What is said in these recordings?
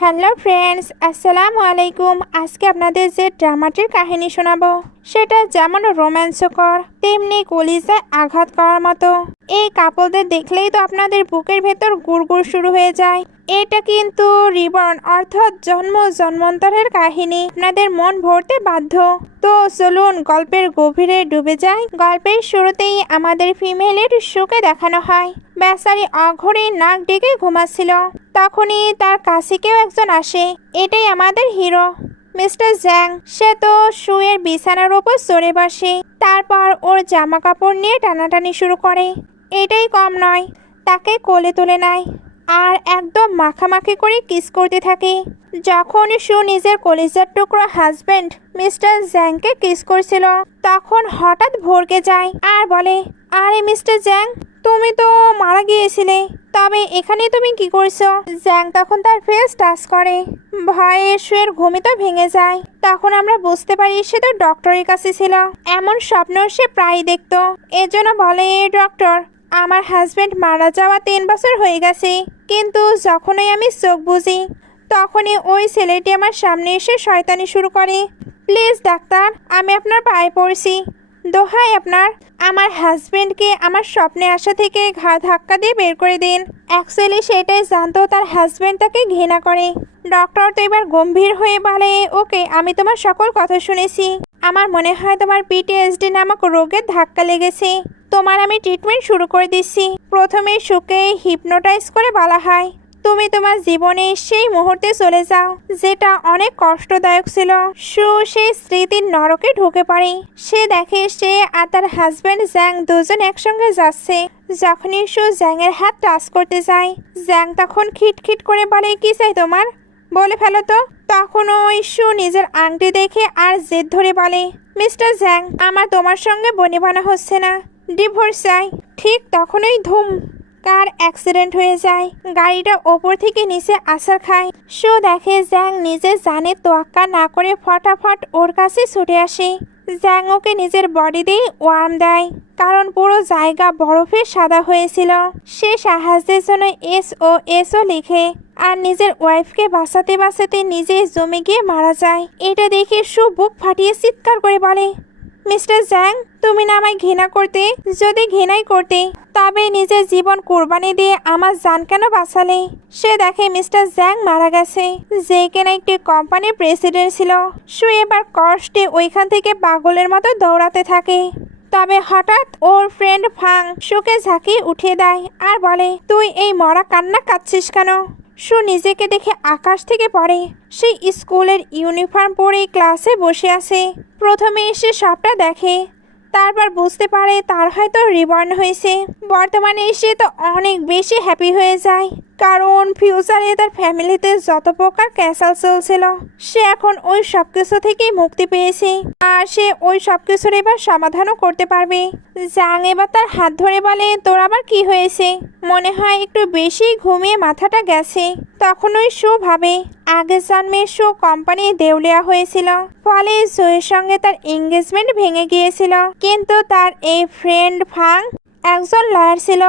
Hello friends, আসসালামু আলাইকুম। আজকে আপনাদের যে ড্রামাটির কাহিনী শোনাবো সেটা যেমন রোম্যান্সকর তেমনি কলিজায় আঘাত করার মতো। এই কাপলদের দেখলেই তো আপনাদের বুকের ভেতর গুড়গুড় শুরু হয়ে যায়। এটা কিন্তু রিবর্ন অর্থাৎ জন্ম জন্মান্তরের কাহিনী, আপনাদের মন ভরতে বাধ্য। তো চলুন গল্পের গভীরে ডুবে যায়। গল্পের শুরুতেই আমাদের ফিমেলের শোকে দেখানো হয়। বেচারি অঘরে নাক ডেকে ঘুমাচ্ছিল, তখনই তার কাছে কেউ একজন আসে। এটাই আমাদের হিরো মিস্টার জ্যাং। সে তো শুয়ের বিছানার ওপর চড়ে বসে, তারপর ওর জামা কাপড় নিয়ে টানাটানি শুরু করে। এটাই কম নয়, তাকে কোলে তুলে নেয় আর একদম মাখামাখি করে কিস করতে থাকে। যখন সু নিজের কলিজার টুকরো হাজবেন্ড মিস্টার জ্যাংকে কিস করছিল, তখন হঠাৎ ভড়কে যায় আর বলে, আরে মিস্টার জ্যাং, তুমি তো মারা গিয়েছিলে, তবে এখানে তুমি কি করছো? জ্যাং তখন তার ফেস টাচ করে। ভয়ে শুয়ের ঘুমই তো ভেঙে যায়। তখন আমরা বুঝতে পারি সে তো ডক্টরের কাছে ছিল। এমন স্বপ্ন সে প্রায় দেখতো। এজন্য বলে, ডক্টর, আমার হাজবেন্ড মারা যাওয়া 3 বছর হয়ে গেছে, কিন্তু যখনই আমি চোখ বুঝি তখনই ওই ছেলেটি আমার সামনে এসে শয়তানি শুরু করে। প্লিজ ডাক্তার, আমি আপনার পায়ে পড়ছি, দোহাই আপনার, আমার হাজবেন্ডকে আমার স্বপ্নে আসা থেকে ঘাড় ধাক্কা দিয়ে বের করে দিন। অ্যাকচুয়ালি সেটাই জানতো তার হাজবেন্ড তাকে ঘৃণা করে। ডক্টর তো এবার গম্ভীর হয়ে বলে, ওকে, আমি তোমার সকল কথা শুনেছি। আমার মনে হয় তোমার PTSD নামক রোগের ধাক্কা লেগেছে। তোমার আমি ট্রিটমেন্ট শুরু করে দিচ্ছি। প্রথমে সুকে হিপনোটাইজ করে বলা হয় তুমি তোমার জীবনে সেই মুহূর্তে চলে যাও যেটা অনেক কষ্টদায়ক ছিল। সু সেই স্মৃতির নরকে ঢুকে পড়ে। সে দেখে সে আর তার হাজব্যান্ড জ্যাং দুজন একসঙ্গে যাচ্ছে। যখনই সু জ্যাংয়ের হাত টাচ করতে যায়, জ্যাং তখন খিটখিট করে বলে, কি চাই তোমার, বলে ফেলো তো। তখন ওই সু নিজের আংটি দেখে আর জেদ ধরে বলে, মিস্টার জ্যাং, আমার তোমার সঙ্গে বনিবনা হচ্ছে না, ডিভোর্স চাই। ঠিক তখনই ধুম, কার অ্যাক্সিডেন্ট হয়ে যায়। গাড়িটা ওপর থেকে নিচে আছাড় খায়। সু দেখে জ্যাং নিজে জানে তোয়াক্কা না করে ফটাফট ওর কাছে ছুটে আসে। জ্যাং ওকে নিজের বডি দিয়ে ওয়ার্ম দেয়, কারণ পুরো জায়গা বরফে সাদা হয়েছিল। সে সাহায্যের জন্য SOSও লিখে আর নিজের ওয়াইফকে বাঁচাতে বাঁচাতে নিজে জমে গিয়ে মারা যায়। এটা দেখে সু বুক ফাটিয়ে চিৎকার করে বলে, মিস্টার জ্যাং, তুমি না আমায় ঘৃণা করতে? যদি ঘৃণাই করতে তবে নিজের জীবন কোরবানি দিয়ে আমার জান কেন বাঁচালে? সে দেখে মিস্টার জ্যাং মারা গেছে, যে কিনা একটি কোম্পানির প্রেসিডেন্ট ছিল। সু এবার কষ্টে ওইখান থেকে পাগলের মতো দৌড়াতে থাকে। তবে হঠাৎ ওর ফ্রেন্ড ফাং সুকে ঝাঁকিয়ে উঠিয়ে দেয় আর বলে, তুই এই মরা কান্না কাঁদছিস কেন? সু নিজেকে দেখে আকাশ থেকে পড়ে। সেই স্কুলের ইউনিফর্ম পরে ক্লাসে বসে আছে। প্রথমে এসে সবটা দেখে, তারপর বুঝতে পারে তার হয়তো রিবর্ন হয়েছে। বর্তমানে এসে তো অনেক বেশি হ্যাপি হয়ে যায়, কারণ ফিউচারে তার ফ্যামিলিতে যত প্রকার ক্যাসাল চলছিল সে এখন ওই সব কিছু থেকে মুক্তি পেয়েছে, আর সে ওই সব কিছুর এবার সমাধানও করতে পারবে। জাং এবার তার হাত ধরে বলে, তোর আবার কি হয়েছে? মনে হয় একটু বেশি ঘুমিয়ে মাথাটা গেছে। তখন ওই সু ভাবে, আগের জন্মে সু কোম্পানি দেউলিয়া হয়েছিল, ফলে জয়ের সঙ্গে তার এঙ্গেজমেন্ট ভেঙে গিয়েছিল। কিন্তু তার এই ফ্রেন্ড ফাং একজন লয়ার ছিল,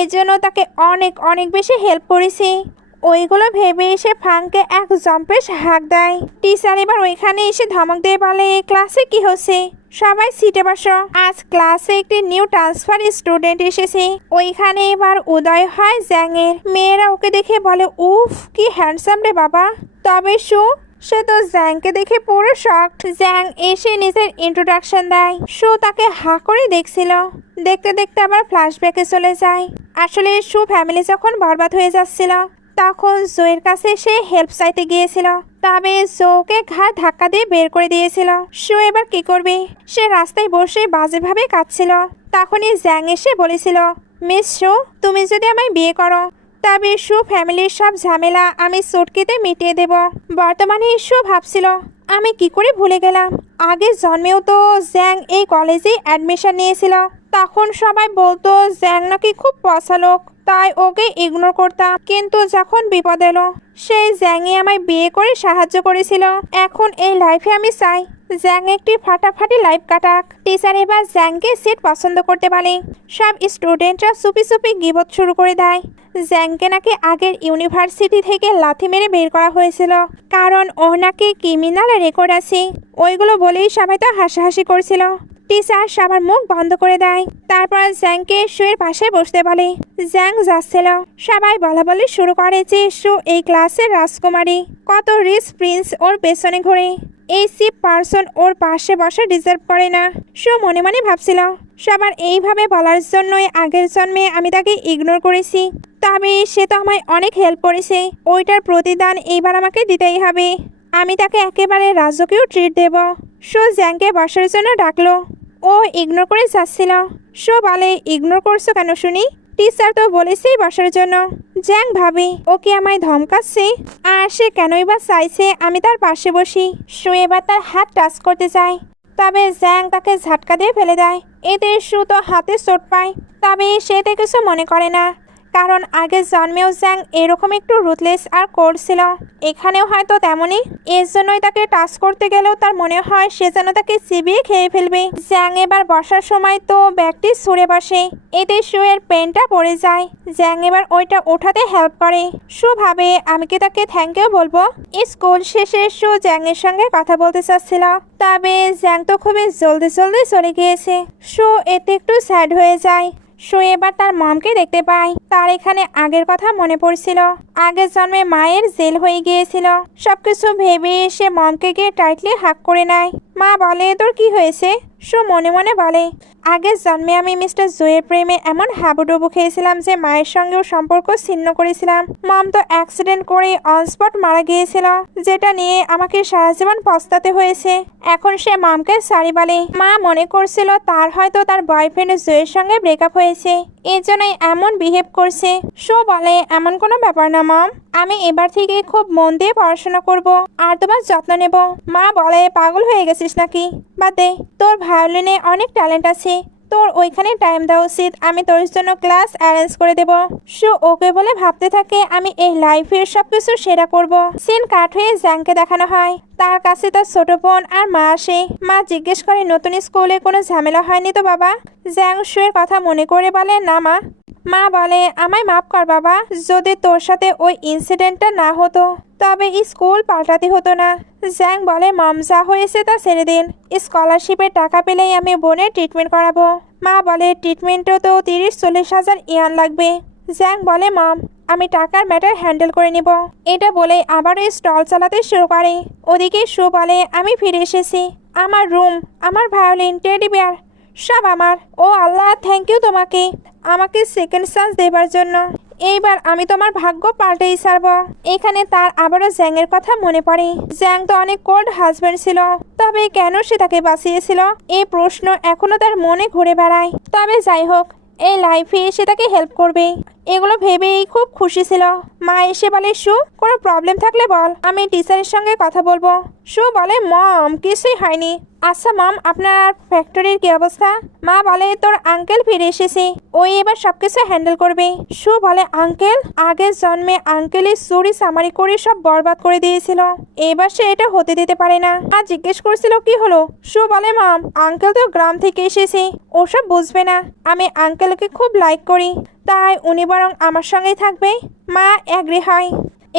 এজন্য তাকে অনেক অনেক বেশি হেল্প করেছে। ওইগুলো ভেবে এসে ফাংকে এক জম্পেশ হাঁক দেয়। টিচার এবার ওইখানে এসে ধমক দিয়ে বলে, ক্লাসে কি হচ্ছে, সবাই সিটে বসো। আজ ক্লাসে একটি নিউ ট্রান্সফার স্টুডেন্ট এসেছে। ওইখানে এবার উদয় হয় জ্যাংয়ের। মেয়েরা ওকে দেখে বলে, উফ, কি হ্যান্ডসাম রে বাবা। তবে সে তো জ্যাংকে দেখে পুরো শকড। জ্যাং এসে নিজের ইন্ট্রোডাকশন দেয়। সু তাকে হাঁ করে দেখছিল। দেখতে দেখতে আবার ফ্ল্যাশব্যাকে চলে যায়। আসলে সু ফ্যামিলি যখন বরবাদ হয়ে যাচ্ছিল, তখন জোয়ের কাছে সে হেল্প চাইতে গিয়েছিল, তবে জোকে ঘাড় ধাক্কা দিয়ে বের করে দিয়েছিল। সু এবার কি করবে? সে রাস্তায় বসে বাজেভাবে কাঁদছিল। তখনই জ্যাং এসে বলেছিল, মিস সু, তুমি যদি আমায় বিয়ে করো তবে সু ফ্যামিলির সব ঝামেলা আমি চুটকিতে মিটিয়ে দেব। বর্তমানে সু ভাবছিল, আমি কি করে ভুলে গেলাম, আগের জন্মেও তো জ্যাং এই কলেজে অ্যাডমিশন নিয়েছিল। তখন সবাই বলতো জ্যাং নাকি খুব পচা লোক, তাই ওকে ইগনোর করতাম। কিন্তু যখন বিপদ এলো সেই জ্যাংই আমায় বিয়ে করে সাহায্য করেছিল। এখন এই লাইফে আমি চাই জ্যাং একটি ফাটাফাটি লাইফ কাটাক। টিচার এবার জ্যাংকে সিট পছন্দ করতে বলে। সব স্টুডেন্টরা চুপি চুপি গিবত শুরু করে দেয়। জ্যাংকে নাকি আগের ইউনিভার্সিটি থেকে লাথি মেরে বের করা হয়েছিল, কারণ ওর নাকি ক্রিমিনাল রেকর্ড আছে। ওইগুলো বলেই সবাই তো হাসাহাসি করছিল। টিচার সবার মুখ বন্ধ করে দেয়। তারপর জ্যাংকে শুয়ের পাশে বসতে বলে। জ্যাং যাচ্ছিল। সবাই বলা বলি শুরু করে যে শু এই ক্লাসের রাজকুমারী, কত রিচ প্রিন্স ওর পেছনে ঘোরে, এই চিপ পার্সন ওর পাশে বসা ডিজার্ভ করে না। শু মনে মনে ভাবছিল, সবার এইভাবে বলার জন্যই আগের জন্মে আমি তাকে ইগনোর করেছি, তবে সে তো আমায় অনেক হেল্প করেছে। ওইটার প্রতিদান এইবার আমাকে দিতেই হবে। আমি তাকে একেবারে রাজকীয় ট্রিট দেব। শো জ্যাংকে বসার জন্য ডাকলো। ও ইগনোর করে যাচ্ছিল। শো বলে, ইগনোর করছো কেন শুনি? টিচার তো বলেছেই বসার জন্য। জ্যাং ভাবে ও কি আমায় ধমকাচ্ছে, আর সে কেনই বা চাইছে আমি তার পাশে বসি। শো এবার তার হাত টাচ করতে চায়, তবে জ্যাং তাকে ঝাটকা দিয়ে ফেলে দেয়। এতে শু তো হাতে চোট পায়, তবে সে তো কিছু মনে করে না, কারণ আগের জন্মেও জ্যাং এরকম একটু রুথলেস আর কোল্ড ছিল। এখানেও হয়তো তেমনই। এর জন্যই তাকে টাচ করতে গেলেও তার মনে হয় সে যেন তাকে চিবিয়ে খেয়ে ফেলবে। জ্যাং এবার বসার সময় তো ব্যাগটি সরে বসে, এতে শুয়ের পেনটা পড়ে যায়। জ্যাং এবার ওইটা ওঠাতে হেল্প করে। শু ভাবে আমি কি তাকে থ্যাংক ইউ বলবো। স্কুল শেষে শু জ্যাংয়ের সঙ্গে কথা বলতে চাচ্ছিল, তবে জ্যাং তো খুবই জলদি জলদি চলে গিয়েছে। শু এতে একটু স্যাড হয়ে যায়। শো এবার তার মমকে দেখতে পায়। তার এখানে আগের কথা মনে পড়ছিল। আগের জন্মে মায়ের জেল হয়ে গিয়েছিল। সবকিছু ভেবে সে মমকে গিয়ে টাইটলি হাক করে নেয়। মা বলে, তোর কি হয়েছে? শো মনে মনে বলে, আগের জন্মে আমি মিস্টার জুয়ের প্রেমে এমন হাবুডুবু খেয়েছিলাম যে মায়ের সঙ্গেও সম্পর্ক ছিন্ন করেছিলাম। মম তো অ্যাক্সিডেন্ট করে অনস্পট মারা গিয়েছিল, যেটা নিয়ে আমাকে সারা জীবন পস্তাতে হয়েছে। এখন সে মমকে সরি বলে। মা মনে করছিল তার হয়তো তার বয়ফ্রেন্ড জুয়ের সঙ্গে ব্রেকআপ হয়েছে, এর জন্যই এমন বিহেভ করছে। শো বলে, এমন কোনো ব্যাপার না মম, আমি এবার থেকে খুব মন দিয়ে পড়াশোনা করব আর তোমার যত্ন নেব। মা বলে, পাগল হয়ে গেছিস নাকি? বাদ দে, তোর ভায়োলিনে অনেক ট্যালেন্ট আছে, তোর ওইখানে টাইম দেওয়া উচিত। আমি তোর জন্য ক্লাস অ্যারেঞ্জ করে দেব। শো ওকে বলে ভাবতে থাকে আমি এই লাইফের সবকিছু সেরা করব। সিন কাট হয়ে জ্যাংকে দেখানো হয়। তার কাছে তার ছোট বোন আর মা আসে। মা জিজ্ঞেস করে, নতুন স্কুলে কোনো ঝামেলা হয়নি তো বাবা? জ্যাং শুয়ের কথা মনে করে বলে, না মা। মা বলে, আমায় মাফ কর বাবা, যদি তোর সাথে ওই ইনসিডেন্টটা না হতো তবে স্কুল পাল্টাতে হতো না। জ্যাং বলে, মম যা হয়েছে তা ছেড়ে দিন, স্কলারশিপের টাকা পেলেই আমি বোনের ট্রিটমেন্ট করাবো। মা বলে, ট্রিটমেন্টও তো 30-40 হাজার ইয়ান লাগবে। জ্যাং বলে, মম আমি টাকার ম্যাটার হ্যান্ডেল করে নিব। এটা বলে আবারও স্টল চালাতে শুরু করে। ওদিকে শো বলে, আমি ফিরে এসেছি। আমার রুম, আমার ভায়োলিন, টেডি বিয়ার সব আমার। ও আল্লাহ, থ্যাংক ইউ তোমাকে আমাকে সেকেন্ড চান্স দেবার জন্য। এইবার আমি তোমার ভাগ্য পাল্টেই ছাড়ব। এখানে তার আবারও জ্যাংয়ের কথা মনে পড়ে। জ্যাং তো অনেক কোল্ড হাজবেন্ড ছিল, তবে কেন সে তাকে বাঁচিয়েছিল এই প্রশ্ন এখনো তার মনে ঘুরে বেড়ায়। তবে যাই হোক, এই লাইফে সে তাকে হেল্প করবে এগুলো ভেবেই খুব খুশি ছিল। মা এসে বলে, শু কোনো প্রবলেম থাকলে বল, আমি টিচারের সঙ্গে কথা বলবো। শু বলে, মম কিছুই হয়নি। আচ্ছা মম, আপনার ফ্যাক্টরির কি অবস্থা? মা বলে, তোর আঙ্কেল ফিরে এসেছে, ওই এবার সবকিছু হ্যান্ডেল করবে। শু বলে, আঙ্কেল? আগের জন্মে আঙ্কেলের চুরি চামারি করে সব বরবাদ করে দিয়েছিল, এবার সে এটা হতে দিতে পারে না। মা জিজ্ঞেস করছিল কি হলো। শু বলে, মম আঙ্কেল তো গ্রাম থেকে এসেছে, ওসব বুঝবে না। আমি আঙ্কেলকে খুব লাইক করি, তাই উনি বরং আমার সঙ্গেই থাকবে। মা অ্যাগ্রি হয়।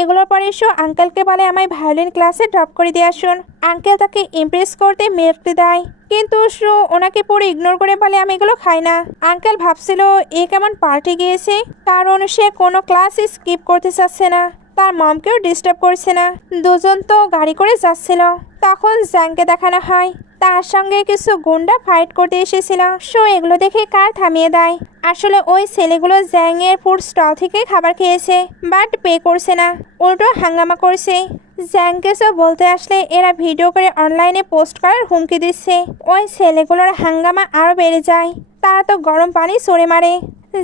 এগুলোর পরে শো আঙ্কেলকে বলে, আমায় ভায়োলিন ক্লাসে ড্রপ করে দিয়ে আসুন। আঙ্কেল তাকে ইমপ্রেস করতে মিল্ক দেয়, কিন্তু শো ওনাকে পুরো ইগনোর করে বলে, আমি এগুলো খাই না। আঙ্কেল ভাবছিল এ কেমন পার্টি গিয়েছে, কারণ সে কোনো ক্লাস স্কিপ করতে চাচ্ছে না, তার মমকেও ডিস্টার্ব করছে না। দুজন তো গাড়ি করে যাচ্ছিল। তখন জ্যাংকে দেখানো হয় তার সঙ্গে কিছু গুন্ডা ফাইট করতে এসেছিল। শো এগুলো দেখে কার থামিয়ে দেয়। আসলে ওই ছেলেগুলো জ্যাংয়ের ফুড স্টল থেকে খাবার খেয়েছে, বাট পে করছে না, উল্টো হাঙ্গামা করছে। জ্যাংকে সব বলতে আসলে এরা ভিডিও করে অনলাইনে পোস্ট করার হুমকি দিচ্ছে। ওই ছেলেগুলোর হাঙ্গামা আরও বেড়ে যায়, তারা তো গরম পানি ছড়ে মারে।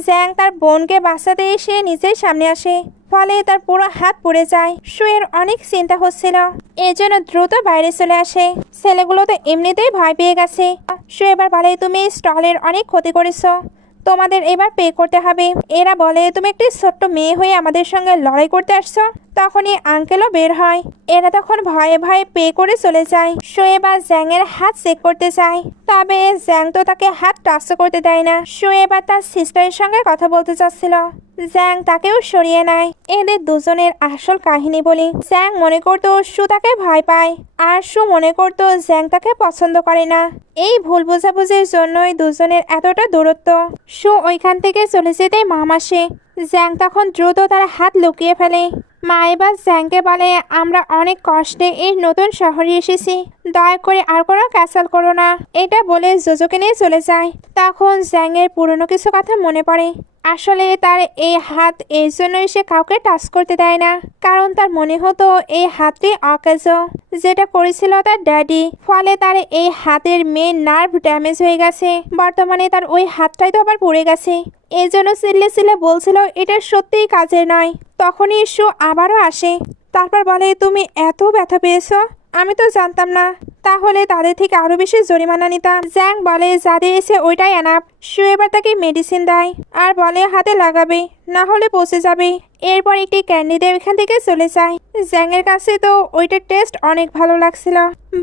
জ্যাং তার বোনকে বাঁচাতে এসে নিজেই সামনে আসে, ফলে তার পুরো হাত পুড়ে যায়। শুয়ের অনেক চিন্তা হচ্ছিল, এজন্য দ্রুত বাইরে চলে আসে। ছেলেগুলো তো এমনিতেই ভয় পেয়ে গেছে। শু এবার বলে, তুমি স্টলের অনেক ক্ষতি করেছো, তোমাদের এবার পে করতে হবে। এরা বলে, তুমি একটি ছোট্ট মেয়ে হয়ে আমাদের সঙ্গে লড়াই করতে আসছো, তখনই আঙ্কেলও বের হয়। এরা তখন ভয়ে ভয়ে পে করে চলে যায়। শোয়েব আর জ্যাংয়ের হাত চেক করতে চায়, তবে জ্যাং তো তাকে হাত টাচ করতে দেয় না। শোয়েব আর তার সিস্টারের সঙ্গে কথা বলতে চাচ্ছিল, জ্যাং তাকেও সরিয়ে নেয়। এদের দুজনের আসল কাহিনী বলি। জ্যাং মনে করতো শু তাকে ভয় পায়, আর শু মনে করতো জ্যাং তাকে পছন্দ করে না। এই ভুল বোঝাবুঝির জন্যই দুজনের এতটা দূরত্ব। শু ওইখান থেকে চলে যেতেই মা আসে। জ্যাং তখন দ্রুত তার হাত লুকিয়ে ফেলে। মা এবার জ্যাংকে বলে, আমরা অনেক কষ্টে এই নতুন শহরে এসেছি, দয়া করে আর কোনো ক্যান্সেল করো না। এটা বলে জোজোকে নিয়ে চলে যায়। তখন জ্যাংয়ের পুরনো কিছু কথা মনে পড়ে। আসলে তার এই হাত এই জন্যই সে কাউকে টাচ করতে দেয় না, কারণ তার মনে হতো এই হাতটি অকেজ, যেটা করেছিল তার ড্যাডি। ফলে তার এই হাতের মেন নার্ভ ড্যামেজ হয়ে গেছে। বর্তমানে তার ওই হাতটাই তো আবার পড়ে গেছে। এই জন্য সিলে সিলে বলছিল এটা সত্যিই কাজের নয়। তখনই শু আবারও আসে, তারপর বলে, তুমি এত ব্যথা পেয়েছো, আমি তো জানতাম না। তাহলে তাদের থেকে আরো বেশি জরিমানা নিতাম। জ্যাং বলে, যাদের এসে ওইটাই এনাফ। শু এবার তাকে মেডিসিন দেয় আর বলে হাতে লাগাবে, না হলে পচে যাবে। এরপর একটি ক্যান্ডি দিয়ে এখান থেকে চলে যায়। জ্যাংয়ের কাছে তো ওইটার টেস্ট অনেক ভালো লাগছিল।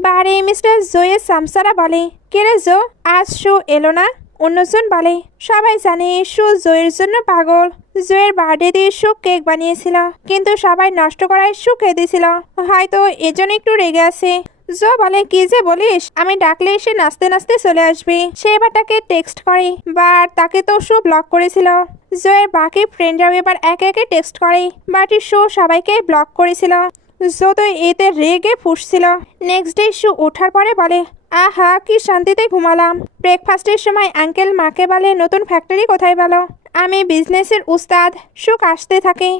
বারে মিস্টার জোয়ে সামসারা বলে, কে রে জো, আজ শু এলো না? অন্যজন বলে, সবাই জানে শু জোয়ের জন্য পাগল। জোয়ের বার্থডে দিয়ে শু কেক বানিয়েছিল, কিন্তু সবাই নষ্ট করায় শু কেঁদেছিল, হয়তো এজন্য একটু রেগে আছে। জো বলে, কি যে বলিস, আমি ডাকলে সে নাচতে নাচতে চলে আসবে। সে এবার তাকে টেক্সট করে, বাট তাকে তো শু ব্লক করেছিল। জোয়ের বাকি ফ্রেন্ডরাও এবার একে একে টেক্সট করে, বাট শু সবাইকে ব্লক করেছিল। জো তো এতে রেগে ফুঁসছিল। নেক্সট ডে শু ওঠার পরে বলে, আহা কি শান্তিতে ঘুমালাম। ব্রেকফাস্টের সময় আঙ্কেল মাকে বলে, নতুন ফ্যাক্টরি কোথায় বলো, আমি বিজনেসের উস্তাদ। সুখ আসতে থাকে।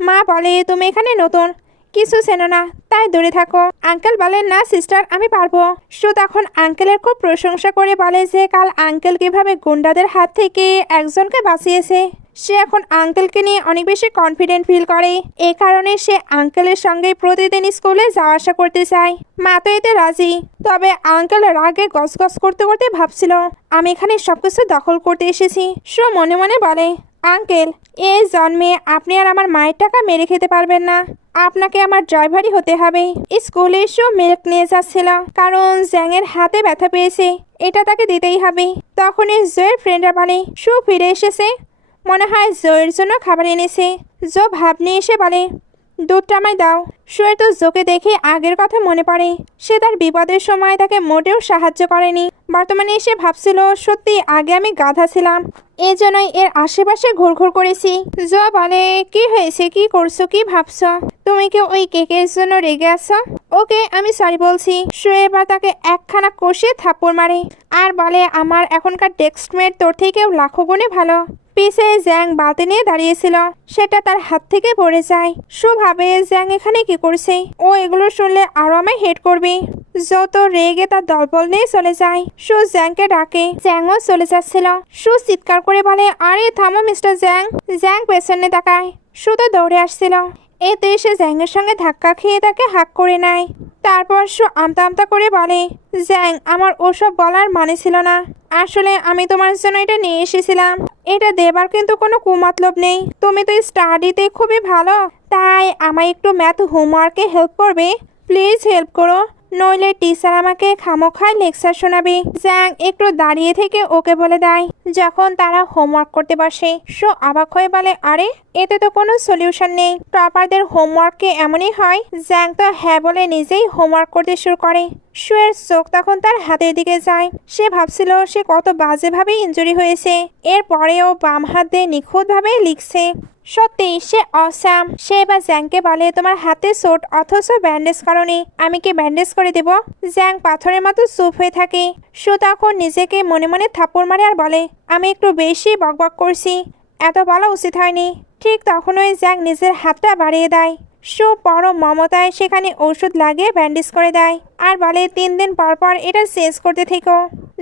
মা বলে, তুমি এখানে নতুন, কিছু চেনো না, তাই দূরে থাকো। আঙ্কেল বলে, না সিস্টার, আমি পারবো। সু তখন আঙ্কেলের খুব প্রশংসা করে বলে যে কাল আঙ্কেল কিভাবে গুন্ডাদের হাত থেকে একজনকে বাঁচিয়েছে। সে এখন আঙ্কেলকে নিয়ে অনেক বেশি কনফিডেন্ট ফিল করে। এ কারণে সে আঙ্কেলের সঙ্গে প্রতিদিন স্কুলে যাওয়া আসা করতে চায়। মা তো এতে রাজি, তবে আঙ্কেল রাগে গসগস করতে করতে ভাবছিল, আমি এখানে সবকিছু দখল করতে এসেছি। সে মনে মনে বলে, আঙ্কেল, এই জন্মে আপনি আর আমার মায়ের টাকা মেরে খেতে পারবেন না, আপনাকে আমার ড্রাইভারই হতে হবে। স্কুলে শো মিল্ক নিয়ে যাচ্ছিল, কারণ জ্যাংয়ের হাতে ব্যথা পেয়েছে, এটা তাকে দিতেই হবে। তখনই জোয়ের ফ্রেন্ডরা বলে, শো ফিরে এসেছে, মনে হয় জোয়ের জন্য খাবার এনেছে। জো ভাব নিয়ে এসে বলে, দুধটা আমায় দাও। শোয়ের তো জোকে দেখে আগের কথা মনে পড়ে। সে তার বিপদের সময় তাকে মোটেও সাহায্য করেনি। বর্তমানে এসে ভাবছিল, সত্যি আগে আমি গাধা ছিলাম, এই জন্যই এর আশেপাশে ঘুরঘুর করেছি। জো বলে, কি হয়েছে, কি করছো, কি ভাবছো? তুমি কি ওই কেকের জন্য রেগে আছো? ওকে, আমি সরি বলছি। শোয়ে এবার তাকে একখানা কষিয়ে থাপ্পড় মারে আর বলে, আমার এখনকার ডেস্কমেট তোর থেকেও লাখো গুণে ভালো। পিছে জ্যাং বালতি নিয়ে দাঁড়িয়েছিল, সেটা তার হাত থেকে পড়ে যায়। শু ভাবে, জ্যাং এখানে কি করছে, ও এগুলো শুনলে আরো আমায় হেট করবে। যত রেগে তার দলবল নিয়ে চলে যায়। শু জ্যাংকে ডাকে, জ্যাংও চলে যাচ্ছিল। শু চিৎকার করে বলে, আরে থামো মিস্টার জ্যাং। জ্যাং পেছনে তাকায়, শু তো দৌড়ে আসছিল। এতে সে জ্যাংয়ের সঙ্গে ধাক্কা খেয়ে তাকে হাক করে নেয়। তারপর শু আমতা আমতা করে বলে, জ্যাং, আমার ওসব বলার মানে ছিল না। আসলে আমি তোমার জন্য এটা নিয়ে এসেছিলাম। এটা দেবার কিন্তু কোনো কুমতলব নেই। তুমি তো স্টাডিতে খুবই ভালো, তাই আমায় একটু ম্যাথ হোমওয়ার্কে হেল্প করবে? প্লিজ হেল্প করো, নইলে টিচার আমাকে খামোখায় লেকচার শোনাবে। জ্যাং একটু দাঁড়িয়ে থেকে ওকে বলে দেয়। যখন তারা হোমওয়ার্ক করতে বসে, শো অবাক হয়ে বলে, আরে এতে তো কোনো সলিউশন নেই, টপারদের হোমওয়ার্কে এমনই হয়। জ্যাং তো হ্যাঁ বলে নিজেই হোমওয়ার্ক করতে শুরু করে। শুয়ের চোখ তখন তার হাতের দিকে যায়। সে ভাবছিল সে কত বাজেভাবে ইনজুরি হয়েছে, এরপরেও বাম হাত দিয়ে নিখুঁতভাবে লিখছে। সত্যি সে অসাম। সে এবার জ্যাংকে বলে, তোমার হাতে চোট অথচ ব্যান্ডেজ করনি, আমি কি ব্যান্ডেজ করে দেব? জ্যাং পাথরের মতো চুপ হয়ে থাকে। শু তখন নিজেকে মনে মনে থাপ্পড় মারে আর বলে, আমি একটু বেশি বকবক করছি, এত বলা উচিত হয়নি। ঠিক তখনই জ্যাং নিজের হাতটা বাড়িয়ে দেয়। শু পরম মমতায় সেখানে ওষুধ লাগিয়ে ব্যান্ডেজ করে দেয় আর বলে, 3 দিন পর পর এটা চেঞ্জ করতে থেকো,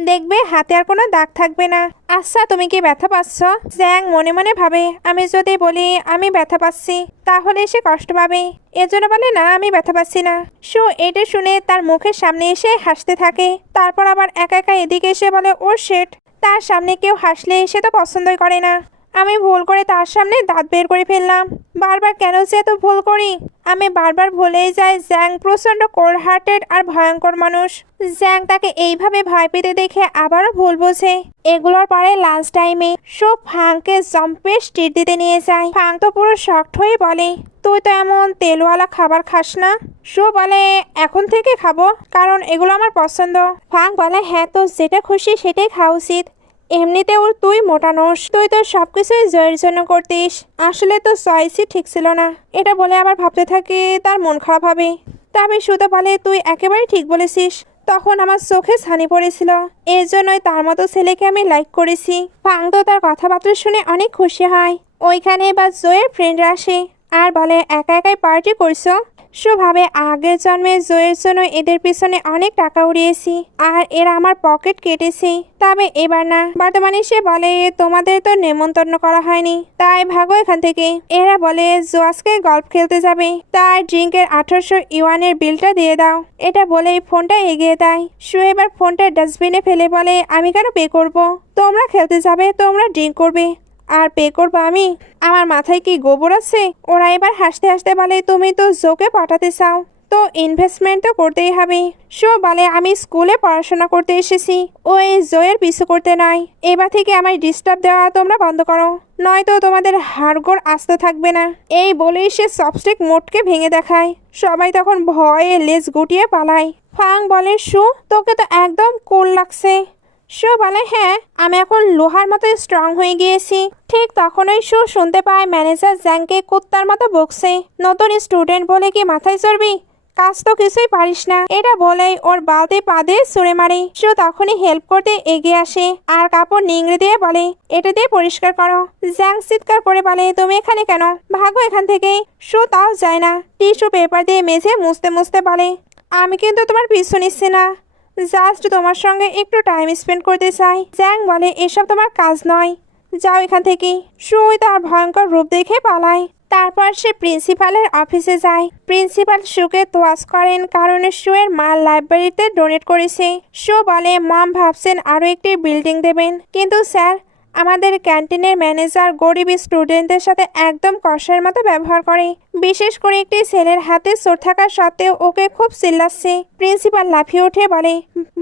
দেখবে হাতে আর কোনো দাগ থাকবে না। আচ্ছা, তুমি কি ব্যথা পাচ্ছ? জ্যাং মনে মনে ভাবে, আমি যদি বলি আমি ব্যথা পাচ্ছি তাহলে সে কষ্ট পাবে, এজন্য বলে, না আমি ব্যথা পাচ্ছি না। শু এটা শুনে তার মুখের সামনে এসে হাসতে থাকে। তারপর আবার একা একা এদিকে এসে বলে, ও শেট, তার সামনে কেউ হাসলে সে তো পছন্দই করে না। আমি ভুল করে তার সামনে দাঁত বের করে ফেললাম। বারবার কেন যে এত ভুল করি? আমি বারবার ভুলেই যাই জ্যাং প্রচণ্ড কোল্ড হার্টেড আর ভয়ঙ্কর মানুষ। জ্যাং তাকে এইভাবে ভয় পেতে দেখে আবারও ভুল বোঝে। এগুলোর পরে লাঞ্চ টাইমে সব ফাংকে জম্পে স্ট্রিট দিতে নিয়ে যায়। ফাং তো পুরো শকড হয়ে বলে, তুই তো এমন তেলওয়ালা খাবার খাস না। শো বলে, এখন থেকে খাবো, কারণ এগুলো আমার পছন্দ। ফাং বলে, হ্যাঁ, তো যেটা খুশি সেটাই খাওয়া উচিত। এমনিতেও তুই মোটা নোস, তুই তো সবকিছুই জয়ের জন্য করতিস। আসলে তো চয়েসই ঠিক ছিল না। এটা বলে আবার ভাবতে থাকে তার মন খারাপ হবে। তবে সুতো বলে, তুই একেবারে ঠিক বলেছিস। তখন আমার চোখে ছানি পড়েছিল, এর জন্যই তার মতো ছেলেকে আমি লাইক করেছি। ফাং তো তার কথাবার্তা শুনে অনেক খুশি হয়। ওইখানে এবার জয়ের ফ্রেন্ডরা আসে আর বলে, একা একাই পার্টি করছো? সো ভাবে, আগের জন্মে জয়ের জন্য এদের পিছনে অনেক টাকা উড়িয়েছি আর এরা আমার পকেট কেটেছে, তবে এবার না। বর্তমানে সে বলে, তোমাদের তো নেমন্তন্ন করা হয়নি, তাই ভাগো এখান থেকে। এরা বলে, জোয়াসকে গল্ফ খেলতে যাবে, তার ড্রিঙ্কের 1800 ইউয়ানের বিলটা দিয়ে দাও। এটা বলেই ফোনটা এগিয়ে দেয়। সো এবার ফোনটা ডাস্টবিনে ফেলে বলে, আমি কেন পে করব? তোমরা খেলতে যাবে, তোমরা ড্রিঙ্ক করবে, আর পে করবো আমি? আমার মাথায় কি গোবর আছে? ওরা এবার হাসতে হাসতে বলে, তুমি তো জোকে পাঠাতে চাও, তো ইনভেস্টমেন্ট তো করতেই হবে। সো বলে, আমি স্কুলে পড়াশোনা করতে এসেছি, ওই জয়ের পিছু করতে নয়। এবার থেকে আমায় ডিস্টার্ব দেওয়া তোমরা বন্ধ করো, নয়তো তোমাদের হাড়গোড় আস্তে থাকবে না। এই বলেই সে চপস্টিক মোটকে ভেঙে দেখায়। সবাই তখন ভয়ে লেজ গুটিয়ে পালায়। ফাং বলে, শু, তোকে তো একদম কুল লাগছে। শো বলে, হ্যাঁ, আমি এখন লোহার মতো স্ট্রং হয়ে গিয়েছি। ঠিক তখনই শো শুনতে পায় ম্যানেজার জ্যাংকে কুত্তার মতো বকছে। নতুন স্টুডেন্ট বলে কি মাথায় চড়বি? কাজ তো কিছুই পারিস না। এটা বলেই ওর বালতি পা দিয়ে ছুঁড়ে মারে। শো তখনই হেল্প করতে এগিয়ে আসে আর কাপড় নিংড়ে দিয়ে বলে, এটা দিয়ে পরিষ্কার করো। জ্যাং চিৎকার করে বলে, তুমি এখানে কেন? ভাগো এখান থেকে। শো তাও যায় না। টিস্যু পেপার দিয়ে মেঝে মুছতে মুছতে বলে, আমি কিন্তু তোমার পিছু নিচ্ছি না, জাস্ট তোমার সঙ্গে একটু টাইম স্পেন্ড করতে চাই। জ্যাং বলে, এসব তোমার কাজ নয়, যাও এখান থেকে। সুই তার ভয়ঙ্কর রূপ দেখে পালায়। তারপর সে প্রিন্সিপালের অফিসে যায়। প্রিন্সিপাল সুকে তোয়াজ করেন কারণ সুয়ের মা লাইব্রেরিতে ডোনেট করেছে। সু বলে, মম ভাবছেন আরও একটি বিল্ডিং দেবেন, কিন্তু স্যার, আমাদের ক্যান্টিনের ম্যানেজার গরিব স্টুডেন্টদের সাথে একদম কষের মতো ব্যবহার করে। বিশেষ করে একটি ছেলের হাতে চোট থাকা সত্ত্বেও ওকে খুব চিল্লাচ্ছে। প্রিন্সিপাল লাফিয়ে উঠে বলে,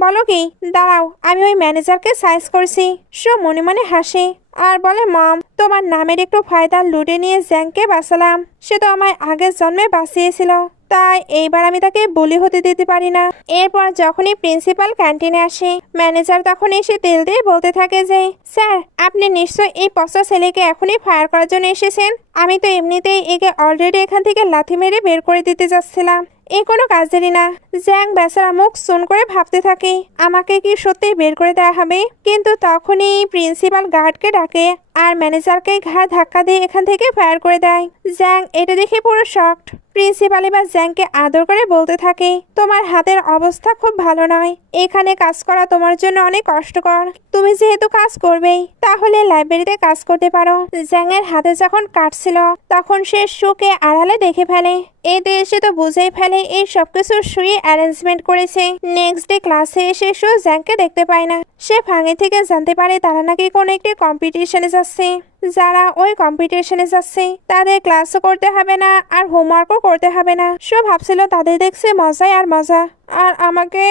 বলো কি? দাঁড়াও, আমি ওই ম্যানেজারকে সাইজ করছি। সো মনে মনে হাসে আর বলে, মম, তোমার নামের একটু ফায়দা লুটে নিয়ে জ্যাংকে বাঁচালাম। সে তো আমায় আগের জন্মে বাঁচিয়েছিল, তাই এইবার আমি তাকে বলি হতে দিতে পারি না। এরপর যখনই প্রিন্সিপাল ক্যান্টিনে আসে, ম্যানেজার তখন এসে তেল দিয়ে বলতে থাকে যে, স্যার, আপনি নিশ্চয়ই এই পচা ছেলেকে এখনই ফায়ার করার জন্য এসেছেন। আমি তো এমনিতেই একে অলরেডি এখান থেকে লাথি মেরে বের করে দিতে যাচ্ছিলাম। এ কোনো কাজেরই না। জ্যাং বেচারা মুখ সুন করে ভাবতে থাকে, আমাকে কি সত্যিই বের করে দেওয়া হবে? কিন্তু তখনই প্রিন্সিপাল গার্ডকে ডাকে আর ম্যানেজারকে ঘাড় ধাক্কা দিয়ে এখান থেকে ফায়ার করে দেয়। জ্যাং এটা দেখে পুরো শকড। প্রিন্সিপাল এবার জ্যাংকে আদর করে বলতে থাকে, তোমার হাতের অবস্থা খুব ভালো নয়, এখানে কাজ করা তোমার জন্য অনেক কষ্টকর। তুমি যেহেতু কাজ করবেই, তাহলে লাইব্রেরিতে কাজ করতে পারো। জ্যাংয়ের হাতে যখন কাটছিল তখন সে সুকে আড়ালে দেখে ফেলে। এতে এসে তো বুঝেই ফেলে এই সবকিছু শুয়ে অ্যারেঞ্জমেন্ট করেছে। নেক্সট ডে ক্লাসে এসে সু জ্যাংকে দেখতে পায় না। সে ভাঙে থেকে জানতে পারে তারা নাকি কোনো একটি কম্পিটিশনে যাচ্ছে। যারা ওই কম্পিটিশনে যাচ্ছে তাদের ক্লাসও করতে হবে না আর হোমওয়ার্কও করতে হবে না। সে ভাবছিল তাদের দেখছে মজাই আর মজা, আর আমাকে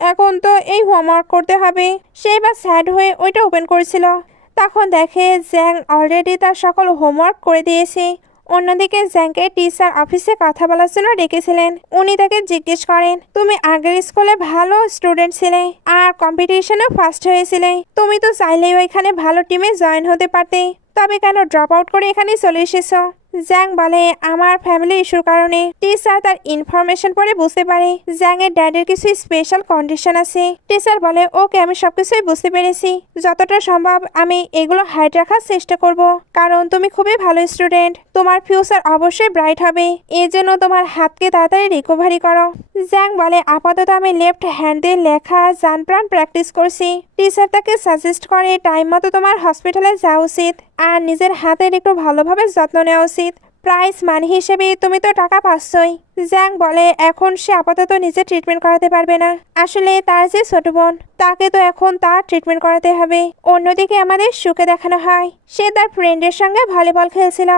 এখন তো এই হোমওয়ার্ক করতে হবে। সে এবার স্যাড হয়ে ওইটা ওপেন করেছিল, তখন দেখে জ্যাং অলরেডি তার সকল হোমওয়ার্ক করে দিয়েছে। অন্যদিকে জ্যাংকে টিচার অফিসে কথা বলার জন্য ডেকেছিলেন। উনি তাকে জিজ্ঞেস করেন, তুমি আগের স্কুলে ভালো স্টুডেন্ট ছিলে আর কম্পিটিশনেও ফার্স্ট হয়েছিলে, তুমি তো চাইলেই ওইখানে ভালো টিমে জয়েন হতে পারতে, তবে কেন ড্রপ আউট করে এখানে চলে এসেছো? জ্যাং বলে, আমার ফ্যামিলি ইস্যুর কারণে। টিচার তার ইনফরমেশন পড়ে বুঝতে পারে জ্যাং এর ড্যাডের কিছু স্পেশাল কন্ডিশন আছে। টিচার বলে, ওকে, আমি সবকিছুই বুঝতে পেরেছি, যতটা সম্ভব আমি এগুলো হাইড রাখার চেষ্টা করব, কারণ তুমি খুবই ভালো স্টুডেন্ট, তোমার ফিউচার অবশ্যই ব্রাইট হবে, এই জন্য তোমার হাতকে তাড়াতাড়ি রিকভারি করো। জ্যাং বলে, আপাতত আমি লেফট হ্যান্ড দিয়ে লেখা জান প্রাণ প্র্যাকটিস করছি। টিচার তাকে সাজেস্ট করে টাইম মতো তোমার হসপিটালে যাওয়া উচিত আর নিজের হাতের একটু ভালোভাবে যত্ন নেওয়া উচিত। প্রাইস মানি হিসেবে তুমি তো টাকা পাচ্ছই। জ্যাং বলে এখন সে আপাতত নিজে ট্রিটমেন্ট করাতে পারবে না। আসলে তার যে ছোট বোন, তাকে তো এখন তার ট্রিটমেন্ট করাতে হবে। অন্যদিকে আমাদের সুখে দেখানো হয় সে তার ফ্রেন্ডের সঙ্গে ভলিবল খেলছিল।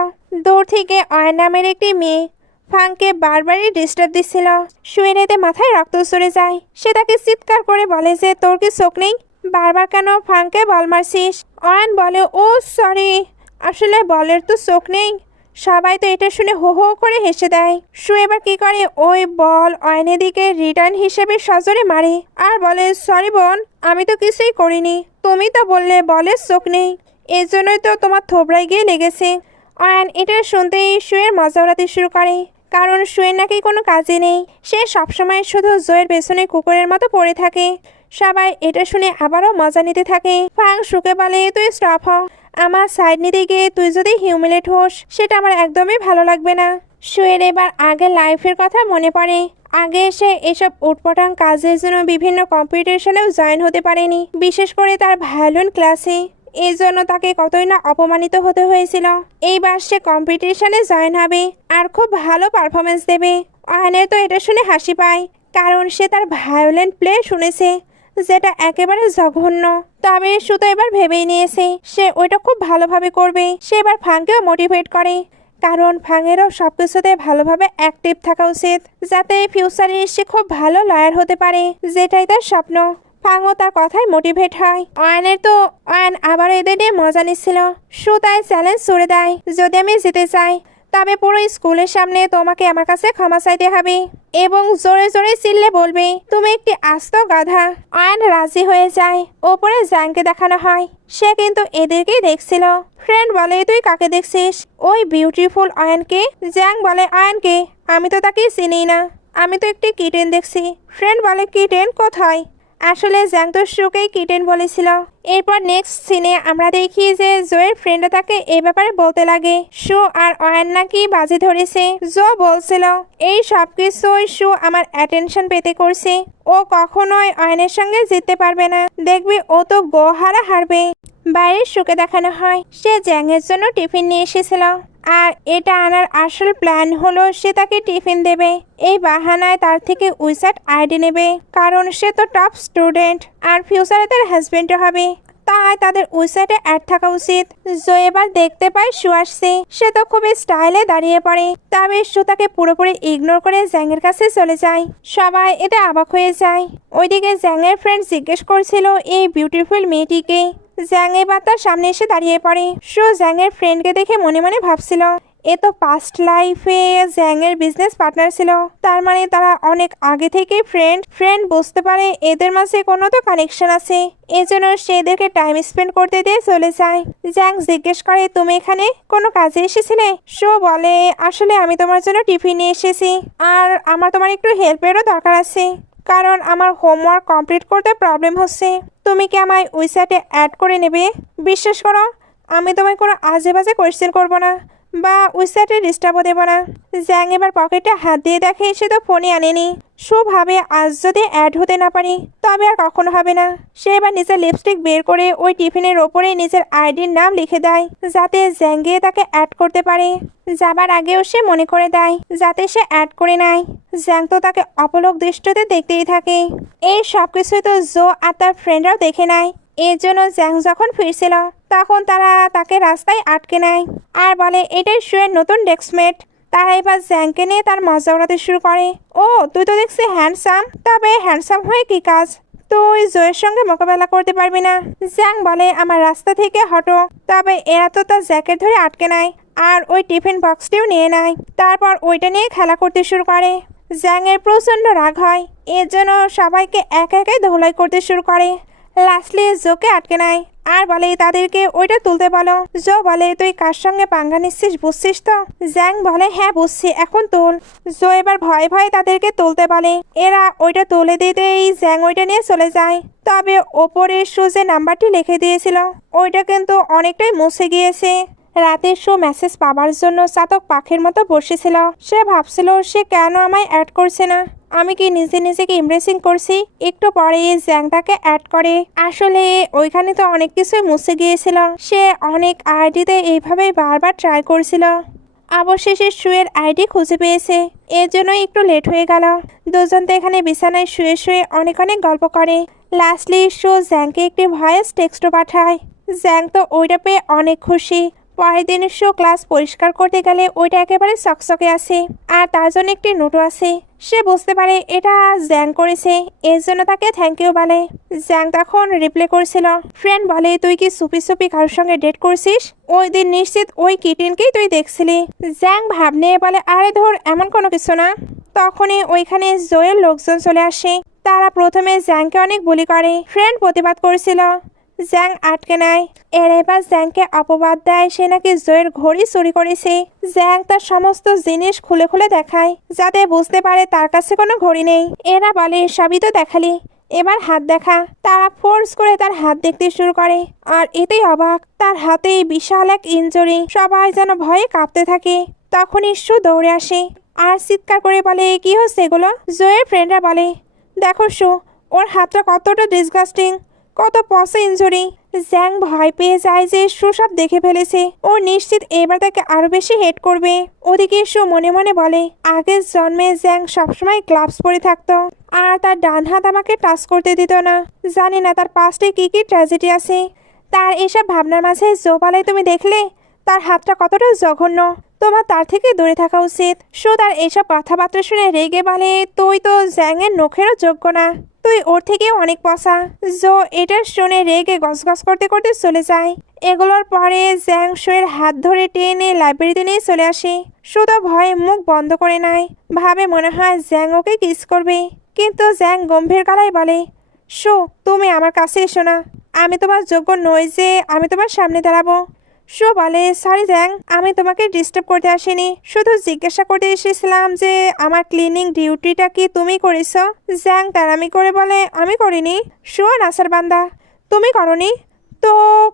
দূর থেকে অয়ন নামের একটি মেয়ে ফাংকে বারবারই ডিস্টার্ব দিচ্ছিল। শুয়ে রেতে মাথায় রক্ত সরে যায়। সে তাকে চিৎকার করে বলে যে তোর কি চোখ নেই, বারবার কেন ফাংকে বল মারছিস? অয়ন বলে ও সরি, আসলে বলের তো চোখ নেই। সবাই তো এটা শুনে হো হো করে হেসে দেয়। সু এবার কি করে ওই বল অয়নের দিকে রিটার্ন হিসেবে সজোরে মারে আর বলে সরি বোন, আমি তো কিছুই করিনি, তুমি তো বললে বলের চোখ নেই, এর জন্যই তো তোমার থোবড়ায় গিয়ে লেগেছে। অয়ন এটা শুনতেই শুয়ের মজা উড়াতে শুরু করে, কারণ শুয়ের নাকি কোনো কাজই নেই। সে সবসময় শুধু জয়ের পেছনে কুকুরের মতো পড়ে থাকে। সবাই এটা শুনে আবারও মজা নিতে থাকে। ফাং সুকে বলে তুই স্টপ হ, আমার সাইড নিতে গিয়ে তুই যদি হিউমিলেট হোস সেটা আমার একদমই ভালো লাগবে না। শুয়ের এবার আগের লাইফের কথা মনে পড়ে। আগে সে এসব উটপটাং কাজের জন্য বিভিন্ন কম্পিটিশনেও জয়েন হতে পারেনি, বিশেষ করে তার ভায়োলিন ক্লাসে। এই জন্য তাকে কতই না অপমানিত হতে হয়েছিল। এইবার সে কম্পিটিশনে জয়েন হবে আর খুব ভালো পারফরমেন্স দেবে। অয়নের তো এটা শুনে হাসি পায়, কারণ সে তার ভায়োলিন প্লে শুনেছে, যেটা একেবারে জঘন্য। তবে সে তো এবার ভেবেই নিয়েছে সে ওইটা খুব ভালোভাবে করবে। সে এবার ফাংকেও মোটিভেট করে, কারণ ফাংয়েরও সবকিছুতে ভালোভাবে অ্যাক্টিভ থাকা উচিত, যাতে ফিউচারে সে খুব ভালো লয়ার হতে পারে, যেটাই তার স্বপ্ন। ফাংও তার কথায় মোটিভেট হয়। অয়ন আবার এদের নিয়ে মজা নিচ্ছিল। সু তাই চ্যালেঞ্জ ছুড়ে দেয়, যদি আমি জিতে চাই তবে পুরো স্কুলের সামনে তোমাকে আমার কাছে ক্ষমা চাইতে হবে এবং জোরে জোরে চিল্লে বলবে তুমি একটি আস্ত গাধা। অয়ন রাজি হয়ে যায়। ওপরে জ্যাংকে দেখানো হয়, সে কিন্তু এদেরকেই দেখছিল। ফ্রেন্ড বলে তুই কাকে দেখছিস? ওই বিউটিফুল অয়নকে। জ্যাং বলে অয়নকে? আমি তো তাকে চিনি না, আমি তো একটি কিটেন দেখছি। ফ্রেন্ড বলে কিটেন কোথায়? আসলে জ্যাং তো শুকেই কিটেন বলেছিল। এরপর নেক্সট সিনে আমরা দেখি যে জোয়ের ফ্রেন্ডরা তাকে এই ব্যাপারে বলতে লাগে শু আর অয়ন নাকি বাজি ধরেছে। জো বলছিল এই সব কিছুই শু আমার অ্যাটেনশন পেতে করছে, ও কখনোই অয়নের সঙ্গে জিততে পারবে না, দেখবি ও তো গোহারা হারবে। বাইরের শুকে দেখানো হয় সে জ্যাংয়ের জন্য টিফিন নিয়ে এসেছিল, আর এটা আনার আসল প্ল্যান হলো সে তাকে টিফিন দেবে। এই বাহানায় তার থেকে উইসাট আইডি নেবে, কারণ সে তো টপ স্টুডেন্ট আর ফিউচারে তার হাজবেন্ডও হবে, তাই তাদের উইসাইটে অ্যাড থাকা উচিত। জো এবার দেখতে পায় শু আসছে, সে তো খুবই স্টাইলে দাঁড়িয়ে পড়ে। তবে শু তাকে পুরোপুরি ইগনোর করে জ্যাংয়ের কাছে চলে যায়। সবাই এতে অবাক হয়ে যায়। ওইদিকে জ্যাংয়ের ফ্রেন্ড জিজ্ঞেস করছিল এই বিউটিফুল মেয়েটিকে। জ্যাং এবার তার সামনে এসে দাঁড়িয়ে পড়ে। শু জ্যাংয়ের ফ্রেন্ডকে দেখে মনে মনে ভাবছিল এ তো পাস্ট লাইফে জ্যাংয়ের বিজনেস পার্টনার ছিল, তার মানে তারা অনেক আগে থেকে ফ্রেন্ড বুঝতে পারে এদের মাঝে কোনো তো কানেকশন আছে। এজন্য সে এদেরকে টাইম স্পেন্ড করতে দিয়ে চলে যায়। জ্যাং জিজ্ঞেস করে তুমি এখানে কোনো কাজে এসেছিলে? শো বলে আসলে আমি তোমার জন্য টিফিন নিয়ে এসেছি, আর আমার তোমার একটু হেল্পেরও দরকার আছে, কারণ আমার হোমওয়ার্ক কমপ্লিট করতে প্রবলেম হচ্ছে। তুমি কি আমায় উইসাইটে অ্যাড করে নেবে? বিশ্বাস করো আমি তোমায় কোনো আজে বাজে কোয়েশ্চেন করবো না বা উইসাইটে ডিস্টার্বও দেবো না। জ্যাং এবার পকেটে হাত দিয়ে দেখে সে তো ফোনে আনেনি। শো ভাবে আজ যদি অ্যাড হতে না পারি তবে আর কখনো হবে না। সে এবার নিজের লিপস্টিক বের করে ওই টিফিনের ওপরে নিজের আইডির নাম লিখে দেয়, যাতে জ্যাং গিয়ে তাকে অ্যাড করতে পারে। যাবার আগেও সে মনে করে দেয় যাতে সে অ্যাড করে নেয়। জ্যাং তো তাকে অপলক দৃষ্টিতে দেখতেই থাকে। এই সব কিছুই তো জো আর তার ফ্রেন্ডরাও দেখে নেয়। এর জন্য জ্যাং যখন ফিরছিল তখন তারা তাকে রাস্তায় আটকে নেয় আর বলে এটাই শুয়ের নতুন ডেস্কমেট। তারা এবার জ্যাংকে নিয়ে তার মজা উড়াতে শুরু করে। ও তুই তো দেখছি হ্যান্ডসাম, তবে হ্যান্ডসাম হয়ে কি কাজ, তুই জয়ের সঙ্গে মোকাবেলা করতে পারবি না। জ্যাং বলে আমার রাস্তা থেকে হটো। তবে এরা তো তার জ্যাকেট ধরে আটকে নেয় আর ওই টিফিন বক্সটিও নিয়ে নেয়, তারপর ওইটা নিয়ে খেলা করতে শুরু করে। জ্যাংয়ের প্রচণ্ড রাগ হয়, এর জন্য সবাইকে একে একে ধোলাই করতে শুরু করে। লাস্টলি জোকে আটকে নেয় আর বলে তাদেরকে ওইটা তুলতে বলো। জো বলে তুই কার সঙ্গে পাঙ্গা নিচ্ছিস বুঝছিস তো? জ্যাং বলে হ্যাঁ বুঝছি, এখন তুল। জো এবার ভয়ে ভয়ে তাদেরকে তুলতে বলে। এরা ওইটা তুলে দিতেই জ্যাং ওইটা নিয়ে চলে যায়। তবে ওপরে শু যে নাম্বারটি লিখে দিয়েছিল ওইটা কিন্তু অনেকটাই মুছে গিয়েছে। রাতের শো মেসেজ পাবার জন্য চাতক পাখির মতো বসেছিল। সে ভাবছিল সে কেন আমায় অ্যাড করছে না, আমি কি নিজেকে ইমপ্রেসিং করছি। একটু পরে জ্যাং তাকে অ্যাড করে। আসলে ওইখানে তো অনেক কিছুই মুছে গিয়েছিল। সে অনেক আইডিতে এইভাবে বারবার ট্রাই করছিল। অবশেষে শুয়ের আইডি খুঁজে পেয়েছে, এর জন্য একটু লেট হয়ে গেল। দুজন তো এখানে বিছানায় শুয়ে শুয়ে অনেক অনেক গল্প করে। লাস্টলি শু জ্যাংকে একটি ভয়েস টেক্সটও পাঠায়। জ্যাং তো ওইটা পেয়ে অনেক খুশি। পরের দিন শু ক্লাস পরিষ্কার করতে গেলে ওইটা একেবারে চকচকে আছে, আর তার জন্য একটি নোটও আছে। সে বুঝতে পারে এটা জ্যাং করেছে, এর জন্য তাকে থ্যাংক ইউ বলে। জ্যাং তখন রিপ্লাই করছিল, ফ্রেন্ড বলে তুই কি সুপি সুপি কারোর সঙ্গে ডেট করছিস? ওই দিন নিশ্চিত ওই কিটিনকেই তুই দেখছিলি। জ্যাং ভাব নিয়ে বলে, আরে ধর এমন কোনো কিছু না। তখনই ওইখানে জয়ের লোকজন চলে আসে। তারা প্রথমে জ্যাংকে অনেক বুলি করে। ফ্রেন্ড প্রতিবাদ করেছিল, জ্যাং আটকে নেয়। এর এবার জ্যাংকে অপবাদ দেয় সে নাকি জয়ের ঘড়ি চুরি করেছে। জ্যাং তার সমস্ত জিনিস খুলে খুলে দেখায় যাতে বুঝতে পারে তার কাছে কোনো ঘড়ি নেই। এরা বলে সবই তো দেখালি, এবার হাত দেখা। তারা ফোর্স করে তার হাত দেখতে শুরু করে, আর এতেই অবাক, তার হাতে বিশাল এক ইনজুরি। সবাই যেন ভয়ে কাঁপতে থাকে। তখনই শু দৌড়ে আসে আর চিৎকার করে বলে, কি হচ্ছে এগুলো? জয়ের ফ্রেন্ডরা বলে, দেখো শু, ওর হাতটা কতটা ডিসগাস্টিং, কত পসে ইনজুরি। জ্যাং ভয় পেয়ে যায় যে শু সব দেখে ফেলেছে। ও নিশ্চিত এবার তাকে আরো বেশি হেট করবে। ওদিকে শু মনে মনে বলে, আগের জন্মে জ্যাং সবসময় গ্লাভস পরে থাকতো, আর তার ডান হাত আমাকে টাচ করতে দিত না। জানি না তার পাস্টে কি কি ট্র্যাজেডি আছে। তার এসব ভাবনার মাঝে জো বলে, তুমি দেখলে তার হাতটা কতটা জঘন্য, তোমার তার থেকে দূরে থাকা উচিত। শু তার এসব কথাবার্তা শুনে রেগে বলে, তুই তো জ্যাং এর নখেরও যোগ্য না, তুই ওর থেকে অনেক পসা। জো এটা শুনে রেগে গসগস করতে করতে চলে যায়। এগুলোর পরে জ্যাং শুয়ের হাত ধরে টেনে লাইব্রেরিতে নিয়ে চলে আসে। শু তো ভয়ে মুখ বন্ধ করে নেয়, ভাবে মনে হয় জ্যাং ওকে কিস করবে। কিন্তু জ্যাং গম্ভীর গলায় বলে, শু তুমি আমার কাছে এসো না, আমি তোমার যোগ্য নই যে আমি তোমার সামনে দাঁড়াবো। শু বলে, সরি জ্যাং, আমি তোমাকে ডিস্টার্ব করতে আসিনি, শুধু জিজ্ঞাসা করতে এসেছিলাম যে আমার ক্লিনিং ডিউটিটা কি তুমি করেছ? জ্যাং তারামি করে বলে, আমি করিনি। শু নাসার বান্দা, তুমি করনি তো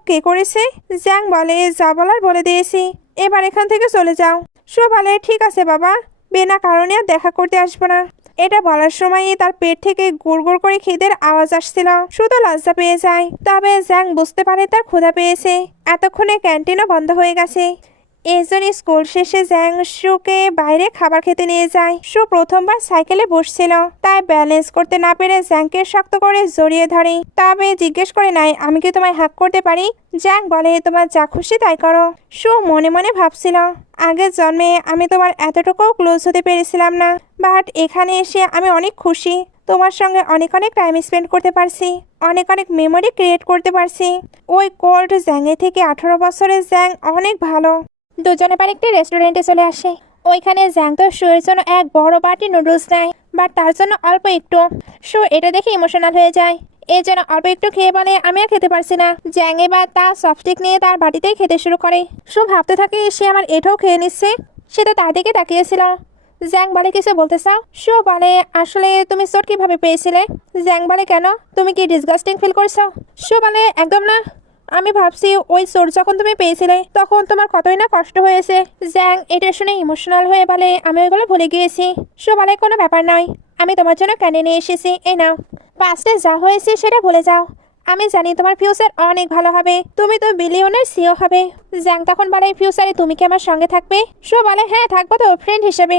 কে করেছে? জ্যাং বলে, যা বলার বলে দিয়েছি, এবার এখান থেকে চলে যাও। শু বলে, ঠিক আছে বাবা, বিনা কারণে আর দেখা করতে আসবো না। এটা বলার সময়ই তার পেট থেকে গুড় গুড় করে খিদের আওয়াজ আসছিল। শুধু লজ্জা পেয়ে যায়। তবে জ্যাং বুঝতে পারে তার ক্ষুধা পেয়েছে। এতক্ষণে ক্যান্টিনও বন্ধ হয়ে গেছে। এজন্য স্কুল শেষে জ্যাং শুকে বাইরে খাবার খেতে নিয়ে যায়। শু প্রথমবার সাইকেলে বসছিল, তাই ব্যালেন্স করতে না পেরে জ্যাংকে শক্ত করে জড়িয়ে ধরে। তবে জিজ্ঞেস করে নাই, আমি কি তোমায় হাক করতে পারি? জ্যাং বলে, তোমার যা খুশি তাই করো। শু মনে মনে ভাবছিল, আগের জন্মে আমি তোমার এতটুকুও ক্লোজ হতে পেরেছিলাম না, বাট এখানে এসে আমি অনেক খুশি। তোমার সঙ্গে অনেক অনেক টাইম স্পেন্ড করতে পারছি, অনেক অনেক মেমোরি ক্রিয়েট করতে পারছি। ওই কোল্ড জ্যাংয়ে থেকে 18 বছরের জ্যাং অনেক ভালো। দুজনে পারে একটি রেস্টুরেন্টে চলে আসে। ওইখানে জ্যাং তো শুয়ের জন্য এক বড় বাটি নুডলস নেয়, বাট তার জন্য অল্প একটু। শু এটা দেখে ইমোশনাল হয়ে যায়, এই জন্য অল্প একটু খেয়ে বলে, আমি আর খেতে পারছি না। জ্যাং এবার তার সফটস্টিক নিয়ে তার বাটিতেই খেতে শুরু করে। শু ভাবতে থাকে সে আমার এটাও খেয়ে নিচ্ছে। সে তো তার দিকে তাকিয়েছিল। জ্যাং বলে, কিছু বলতে চাও? শু বলে, আসলে তুমি চোট কিভাবে পেয়েছিলে? জ্যাং বলে, কেন, তুমি কি ডিসগাস্টিং ফিল করছো? শু বলে, একদম না, আমি ভাবছি ওই চোট যখন তুমি পেয়েছিলে তখন তোমার কতই না কষ্ট হয়েছে। জ্যাং এটা শুনে ইমোশনাল হয়ে বলে, আমি ওইগুলো ভুলে গিয়েছি। শু বলে, কোনো ব্যাপার নয়, আমি তোমার জন্য ক্যান্ডি নিয়ে এসেছি, এই নাও। পাস্টে যা হয়েছে সেটা ভুলে যাও, আমি জানি তোমার ফিউচার অনেক ভালো হবে, তুমি তো বিলিয়নের সিও হবে। জ্যাং তখন বলে, ফিউচারে তুমি কি আমার সঙ্গে থাকবে? শু বলে, হ্যাঁ থাকবো তো, ফ্রেন্ড হিসেবে।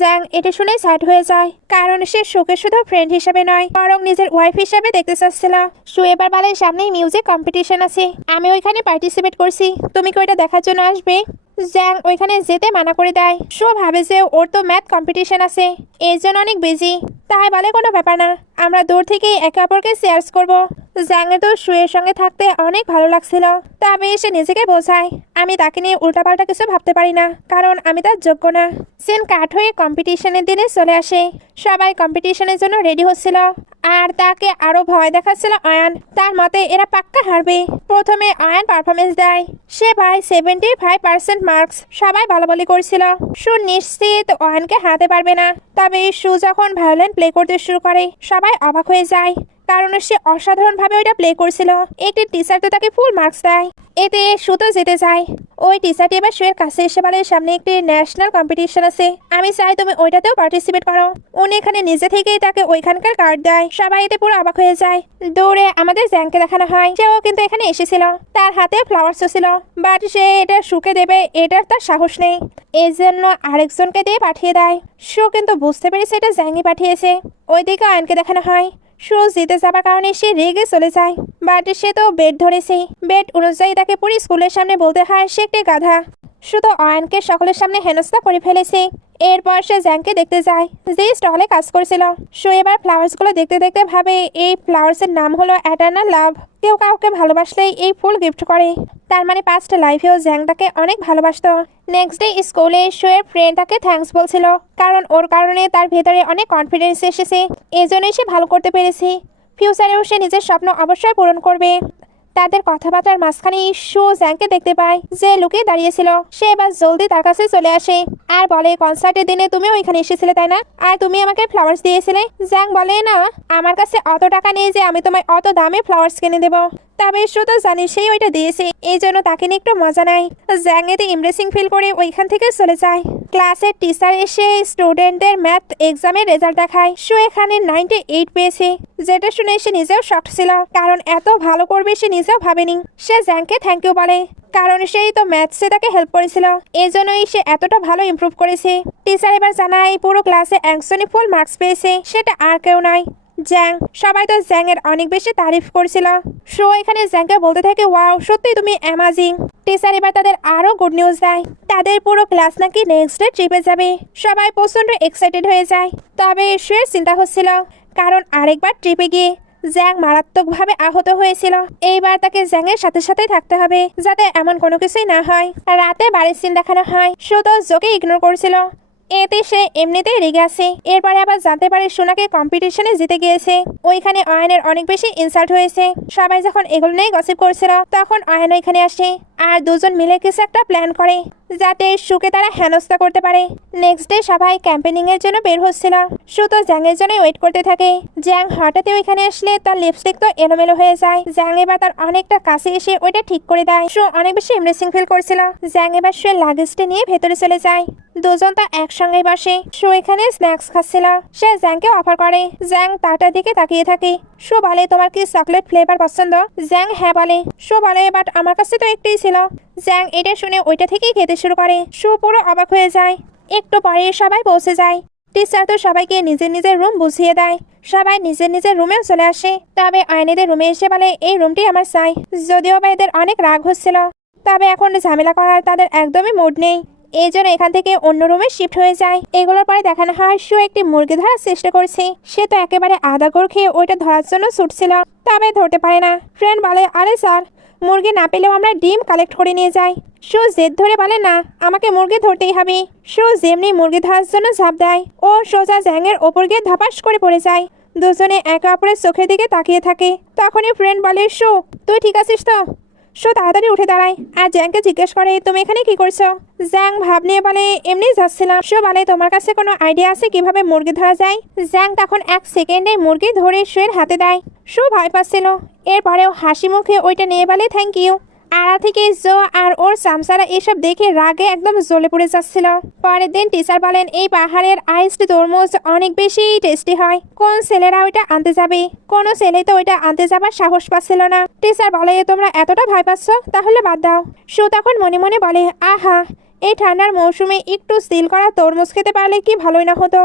জ্যাং এটা শুনে স্যাড হয়ে যায়, কারণ সে শুকে শুধু ফ্রেন্ড হিসেবে নয় বরং নিজের ওয়াইফ হিসেবে দেখতে চাচ্ছিল। শু এবার বলে, সামনেই মিউজিক কম্পিটিশন আছে, আমি ওইখানে পার্টিসিপেট করছি, তুমি কি ওইটা দেখার জন্য আসবে? জ্যাং ওইখানে যেতে মানা করে দেয়। শু ভাবে যে ওর তো ম্যাথ কম্পিটিশন আছে, এর জন্য অনেক বিজি, তাই বলে কোনো ব্যাপার না, আমরা দূর থেকে একে অপরকে শেয়ার্স করবো। জ্যাংয়ের তো শুয়ের সঙ্গে থাকতে অনেক ভালো লাগছিল, তবে সে নিজেকে বোঝায়, আমি তাকে নিয়ে উল্টাপাল্টা কিছু ভাবতে পারি না, কারণ আমি তার যোগ্য না। সিন কাট হয়ে কম্পিটিশনের দিনে চলে আসে। সবাই কম্পিটিশনের জন্য রেডি হচ্ছিল, আর তাকে আরো ভয় দেখাচ্ছিল আয়ান। তার মতে এরা পাক্কা হারবে। প্রথমে আয়ান পারফরমেন্স দেয়, সে পায় 75% মার্কস। সবাই বলাবলি করছিল শু নিশ্চিত আয়ানকে হারাতে পারবে না। তবে শু যখন ভায়োলিন প্লে করতে শুরু করে সবাই অবাক হয়ে যায়। কারণ সে অসাধারণভাবে ওইটা প্লে করছিল। একটি টিচার তো তাকে ফুল মার্কস দেয়। এতে শু তো যেতে চায়। ওই টিচারটি এবার শুয়ের কাছে এসে বলে, সামনে একটি ন্যাশনাল কম্পিটিশন আছে, আমি চাই তুমি ওইটাতেও পার্টিসিপেট করো। উনি এখানে নিজে থেকেই তাকে ওইখানকার কার্ড দেয়। সবাই এতে পুরো অবাক হয়ে যায়। দৌড়ে আমাদের জ্যাংকে দেখানো হয়, সেও কিন্তু এখানে এসেছিল, তার হাতে ফ্লাওয়ার্সও ছিল, বাট সে এটা শুকে দেবে এটার তার সাহস নেই, এই জন্য আরেকজনকে দিয়ে পাঠিয়ে দেয়। শু কিন্তু বুঝতে পেরেছে এটা জ্যাঙ্গি পাঠিয়েছে। ওইদিকে আয়নকে দেখানো হয়, শু জিতে যাবার কারণে সে রেগে চলে যায়, বাট সে তো বেড ধরেছে। বেড অনুযায়ী তাকে পুরো স্কুলের সামনে বলতে হয় সে একটি গাধা। শুধু অয়নকে সকলের সামনে হেনস্থা করে ফেলেছে। এরপর সে জ্যাংকে দেখতে যায় যে স্টলে কাজ করছিল। শো এবার ফ্লাওয়ার্সগুলো দেখতে দেখতে ভাবে এই ফ্লাওয়ার্সের নাম হলো এটার্নাল লাভ। কেউ কাউকে ভালোবাসলেই এই ফুল গিফট করে, তার মানে পাস্ট লাইফেও জ্যাং তাকে অনেক ভালোবাসতো। নেক্সট ডে স্কুলে শোয়ের ফ্রেন্ড তাকে থ্যাঙ্কস বলছিল, কারণ ওর কারণে তার ভেতরে অনেক কনফিডেন্স এসেছে, এই জন্যই সে ভালো করতে পেরেছে। ফিউচারেও সে নিজের স্বপ্ন অবশ্যই পূরণ করবে। তাদের কথাবার্তার মাঝখানে শু জ্যাংকে দেখতে পায় যে লুকিয়ে দাঁড়িয়েছিল। সে এবার জলদি তার কাছে চলে আসে আর বলে, কনসার্টের দিনে তুমিও এখানে এসেছিলে তাই না, আর তুমি আমাকে ফ্লাওয়ার্স দিয়েছিলে। জ্যাং বলে, না আমার কাছে অত টাকা নেই যে আমি তোমায় অত দামে ফ্লাওয়ার্স কিনে দেবো, তবে শু তো জানি সেই ওইটা দিয়েছে, এই জন্য তাকে নিয়ে একটু মজা নেয়। জ্যাং এতে ইমপ্রেসিং ফিল করে ওইখান থেকে চলে যায়। ক্লাসের টিচার এসে স্টুডেন্টদের ম্যাথ এক্সামের রেজাল্ট দেখায়। শু এখানে 98 পেয়েছে, যেটা শুনে সে নিজেও শক ছিল, কারণ এত ভালো করবে সে নিজেও ভাবেনি। সে জ্যাংকে থ্যাংক ইউ বলে, কারণ সেই তো ম্যাথসে তাকে হেল্প করেছিল, এই জন্যই সে এতটা ভালো ইমপ্রুভ করেছে। টিচার এবার জানায় পুরো ক্লাসে একজনই ফুল মার্কস পেয়েছে, সেটা আর কেউ নয়, জ্যাং। সবাই তো জ্যাং এর অনেক বেশি তারিফ করছিল। শো এখানে জ্যাংকে বলতে থাকে, ওয়াও সত্যি তুমি অ্যামাজিং। টিচার এবার তাদের আরো গুড নিউজ দেয়, তাদের পুরো ক্লাস নাকি নেক্সট ডে ট্রিপে যাবে। সবাই প্রচন্ড এক্সাইটেড হয়ে যায়, তবে শোয়ের চিন্তা হচ্ছিল, কারণ আরেকবার ট্রিপে গিয়ে জ্যাং মারাত্মকভাবে আহত হয়েছিল। এইবার তাকে জ্যাংয়ের সাথে সাথে থাকতে হবে, যাতে এমন কোনো কিছুই না হয়। রাতে বাড়ির সিন দেখানো হয়, শুধু জোকে ইগনোর করছিল, এতে সে এমনিতেই রেগে আছে। এরপরে আবার জানতে পারে সোনাকে কম্পিটিশনে জিতে গিয়েছে। ওইখানে অয়নের অনেক বেশি ইনসাল্ট হয়েছে। সবাই যখন এগুলো নিয়ে গসিপ করছিল, তখন অয়ন এখানে আসে আর দুজন মিলে কিছু একটা প্ল্যান করে, যাতে শুকে তারা হেনস্থা করতে পারে। নেক্সট ডে সবাই ক্যাম্পেনিং এর জন্য বের হচ্ছিল। শু তো জ্যাং এর জন্য ওয়েট করতে থাকে। জ্যাং হঠাৎ ওইখানে আসলে তার লিপস্টিক তো এলোমেলো হয়ে যায়। জ্যাং এবার তার অনেকটা কাছে এসে ওইটা ঠিক করে দেয়। শু অনেক বেশি এমব্রেসিং ফিল করছিল। জ্যাং এবার শুয়ে লাগেজটা নিয়ে ভেতরে চলে যায়। দুজন তো একসঙ্গেই বসে। শু এখানে স্ন্যাক্স খাচ্ছিল। সে জ্যাংকে অফার করে। জ্যাং তাটার দিকে তাকিয়ে থাকে। শু বলে, তোমার কি চকলেট ফ্লেভার পছন্দ? জ্যাং হ্যাঁ বলে। শু বলে, বাট আমার কাছে তো একটাই ছিল। জ্যাং এটা শুনে ওইটা থেকেই খেতে শুরু করে। শু পুরো অবাক হয়ে যায়। একটু পরে সবাই পৌঁছে যায়। টিচার তো সবাইকে নিজের নিজের রুম বুঝিয়ে দেয়। সবাই নিজের নিজের রুমেও চলে আসে। তবে আয়নেদের রুমে এসে বলে, এই রুমটি আমার চাই। যদিও বা এদের অনেক রাগ হচ্ছিল, তবে এখন ঝামেলা করার তাদের একদমই মুড নেই, এই জন্য এখান থেকে অন্য রুমে শিফট হয়ে যায়। এগুলোর পরে দেখানো হয় শু একটি মুরগি ধরার চেষ্টা করছে। সে তো একেবারে আধা গোড় খেয়ে ওইটা ধরার জন্য ছুটছিল, তবে ধরতে পারে না। ফ্রেন্ড বলে, আরে স্যার, মুরগি না পেলেও আমরা ডিম কালেক্ট করে নিয়ে যাই। শু জেদ ধরে বলে, না আমাকে মুরগি ধরতেই হবে। শু যেমনি মুরগি ধরার জন্য ঝাঁপ দেয়, ও সোজা জ্যাংয়ের ওপর গিয়ে ধপাস করে পড়ে যায়। দুজনে একে অপরের চোখের দিকে তাকিয়ে থাকে। তখনই ফ্রেন্ড বলে, শু তুই ঠিক আছিস তো? শু তাড়াতাড়ি উঠে দাঁড়ায় আর জ্যাংকে জিজ্ঞেস করে, তুমি এখানে কি করছো? জ্যাং ভাব নিয়ে বলে, এমনি যাচ্ছিলাম। শু বলে, তোমার কাছে কোনো আইডিয়া আছে কিভাবে মুরগি ধরা যায়? জ্যাং তখন 1 সেকেন্ডে মুরগি ধরে শুয়ের হাতে দেয়। শু ভয় পাচ্ছিল, এরপরেও হাসি মুখে ওইটা নিয়ে বলে, থ্যাংক ইউ। আড়া থেকে জো আর ওর সামসারা এসব দেখে রাগে একদম জ্বলে পড়ে যাচ্ছিল। পরের দিন টিচার বলেন, এই পাহাড়ের আইসড তরমুজ অনেক বেশি টেস্টি হয়, কোন ছেলেরা ওইটা আনতে যাবে? কোনো ছেলে তো ওইটা আনতে যাবার সাহস পাচ্ছিল না। টিচার বলে, তোমরা এতটা ভয় পাচ্ছ, তাহলে বাদ দাও। শু তখন মনে মনে বলে, আহা, এই ঠান্ডার মৌসুমে একটু সিল করা তরমুজ খেতে পারলে কি ভালোই না হতো।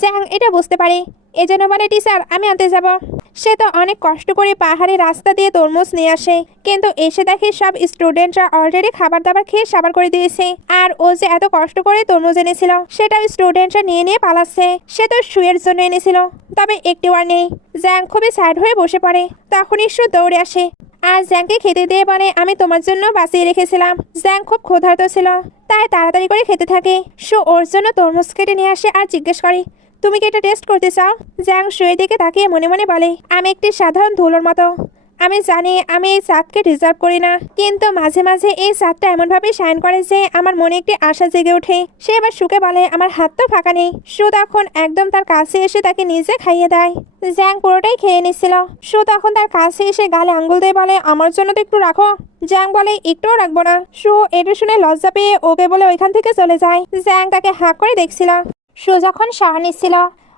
জ্যাং এটা বুঝতে পারে, এজন্য বলে, টিচার আমি আনতে যাব। সে তো অনেক কষ্ট করে পাহাড়ি রাস্তা দিয়ে তরমুজ নিয়ে আসে, কিন্তু এসে দেখে সব স্টুডেন্টরা অলরেডি খাবার দাবার খেয়ে সাবার করে দিয়েছে। আর ও যে এত কষ্ট করে তরমুজ এনেছিল সেটা স্টুডেন্টরা নিয়ে নিয়ে পালাচ্ছে। সে তো শুয়ের জন্য এনেছিল, তবে একটিও আর নেই। জ্যাং খুবই স্যাড হয়ে বসে পড়ে। তখনই শু দৌড়ে আসে আর জ্যাংকে খেতে দিয়ে বলে, আমি তোমার জন্য বাঁচিয়ে রেখেছিলাম। জ্যাং খুব ক্ষুধার্ত ছিল, তাই তাড়াতাড়ি করে খেতে থাকে। শু ওর জন্য তরমুজ কেটে নিয়ে আসে আর জিজ্ঞেস করে, তুমি কি এটা টেস্ট করতে চাও? জ্যাং শুয়ের দিকে তাকিয়ে মনে মনে বলে, আমি একটি সাধারণ ধুলোর মতো। আমি জানি আমি এই চাঁদকে ডিজার্ভ করি না, কিন্তু মাঝে মাঝে এই চাঁদটা এমনভাবে শাইন করে যে আমার মনে একটি আশা জেগে ওঠে। সে এবার শুকে বলে, আমার হাত তো ফাঁকা নেই। শু তখন একদম তার কাছে এসে তাকে নিজে খাইয়ে দেয়। জ্যাং পুরোটাই খেয়ে নিচ্ছিল। শো তখন তার কাছে এসে গালে আঙ্গুল দিয়ে বলে, আমার জন্য তো একটু রাখো। জ্যাং বলে, একটুও রাখবো না। শো এটা শুনে লজ্জা পেয়ে ওকে বলে ওইখান থেকে চলে যায়। জ্যাং তাকে হাঁ করে দেখছিল। শো যখন শাওয়ার নিচ্ছিল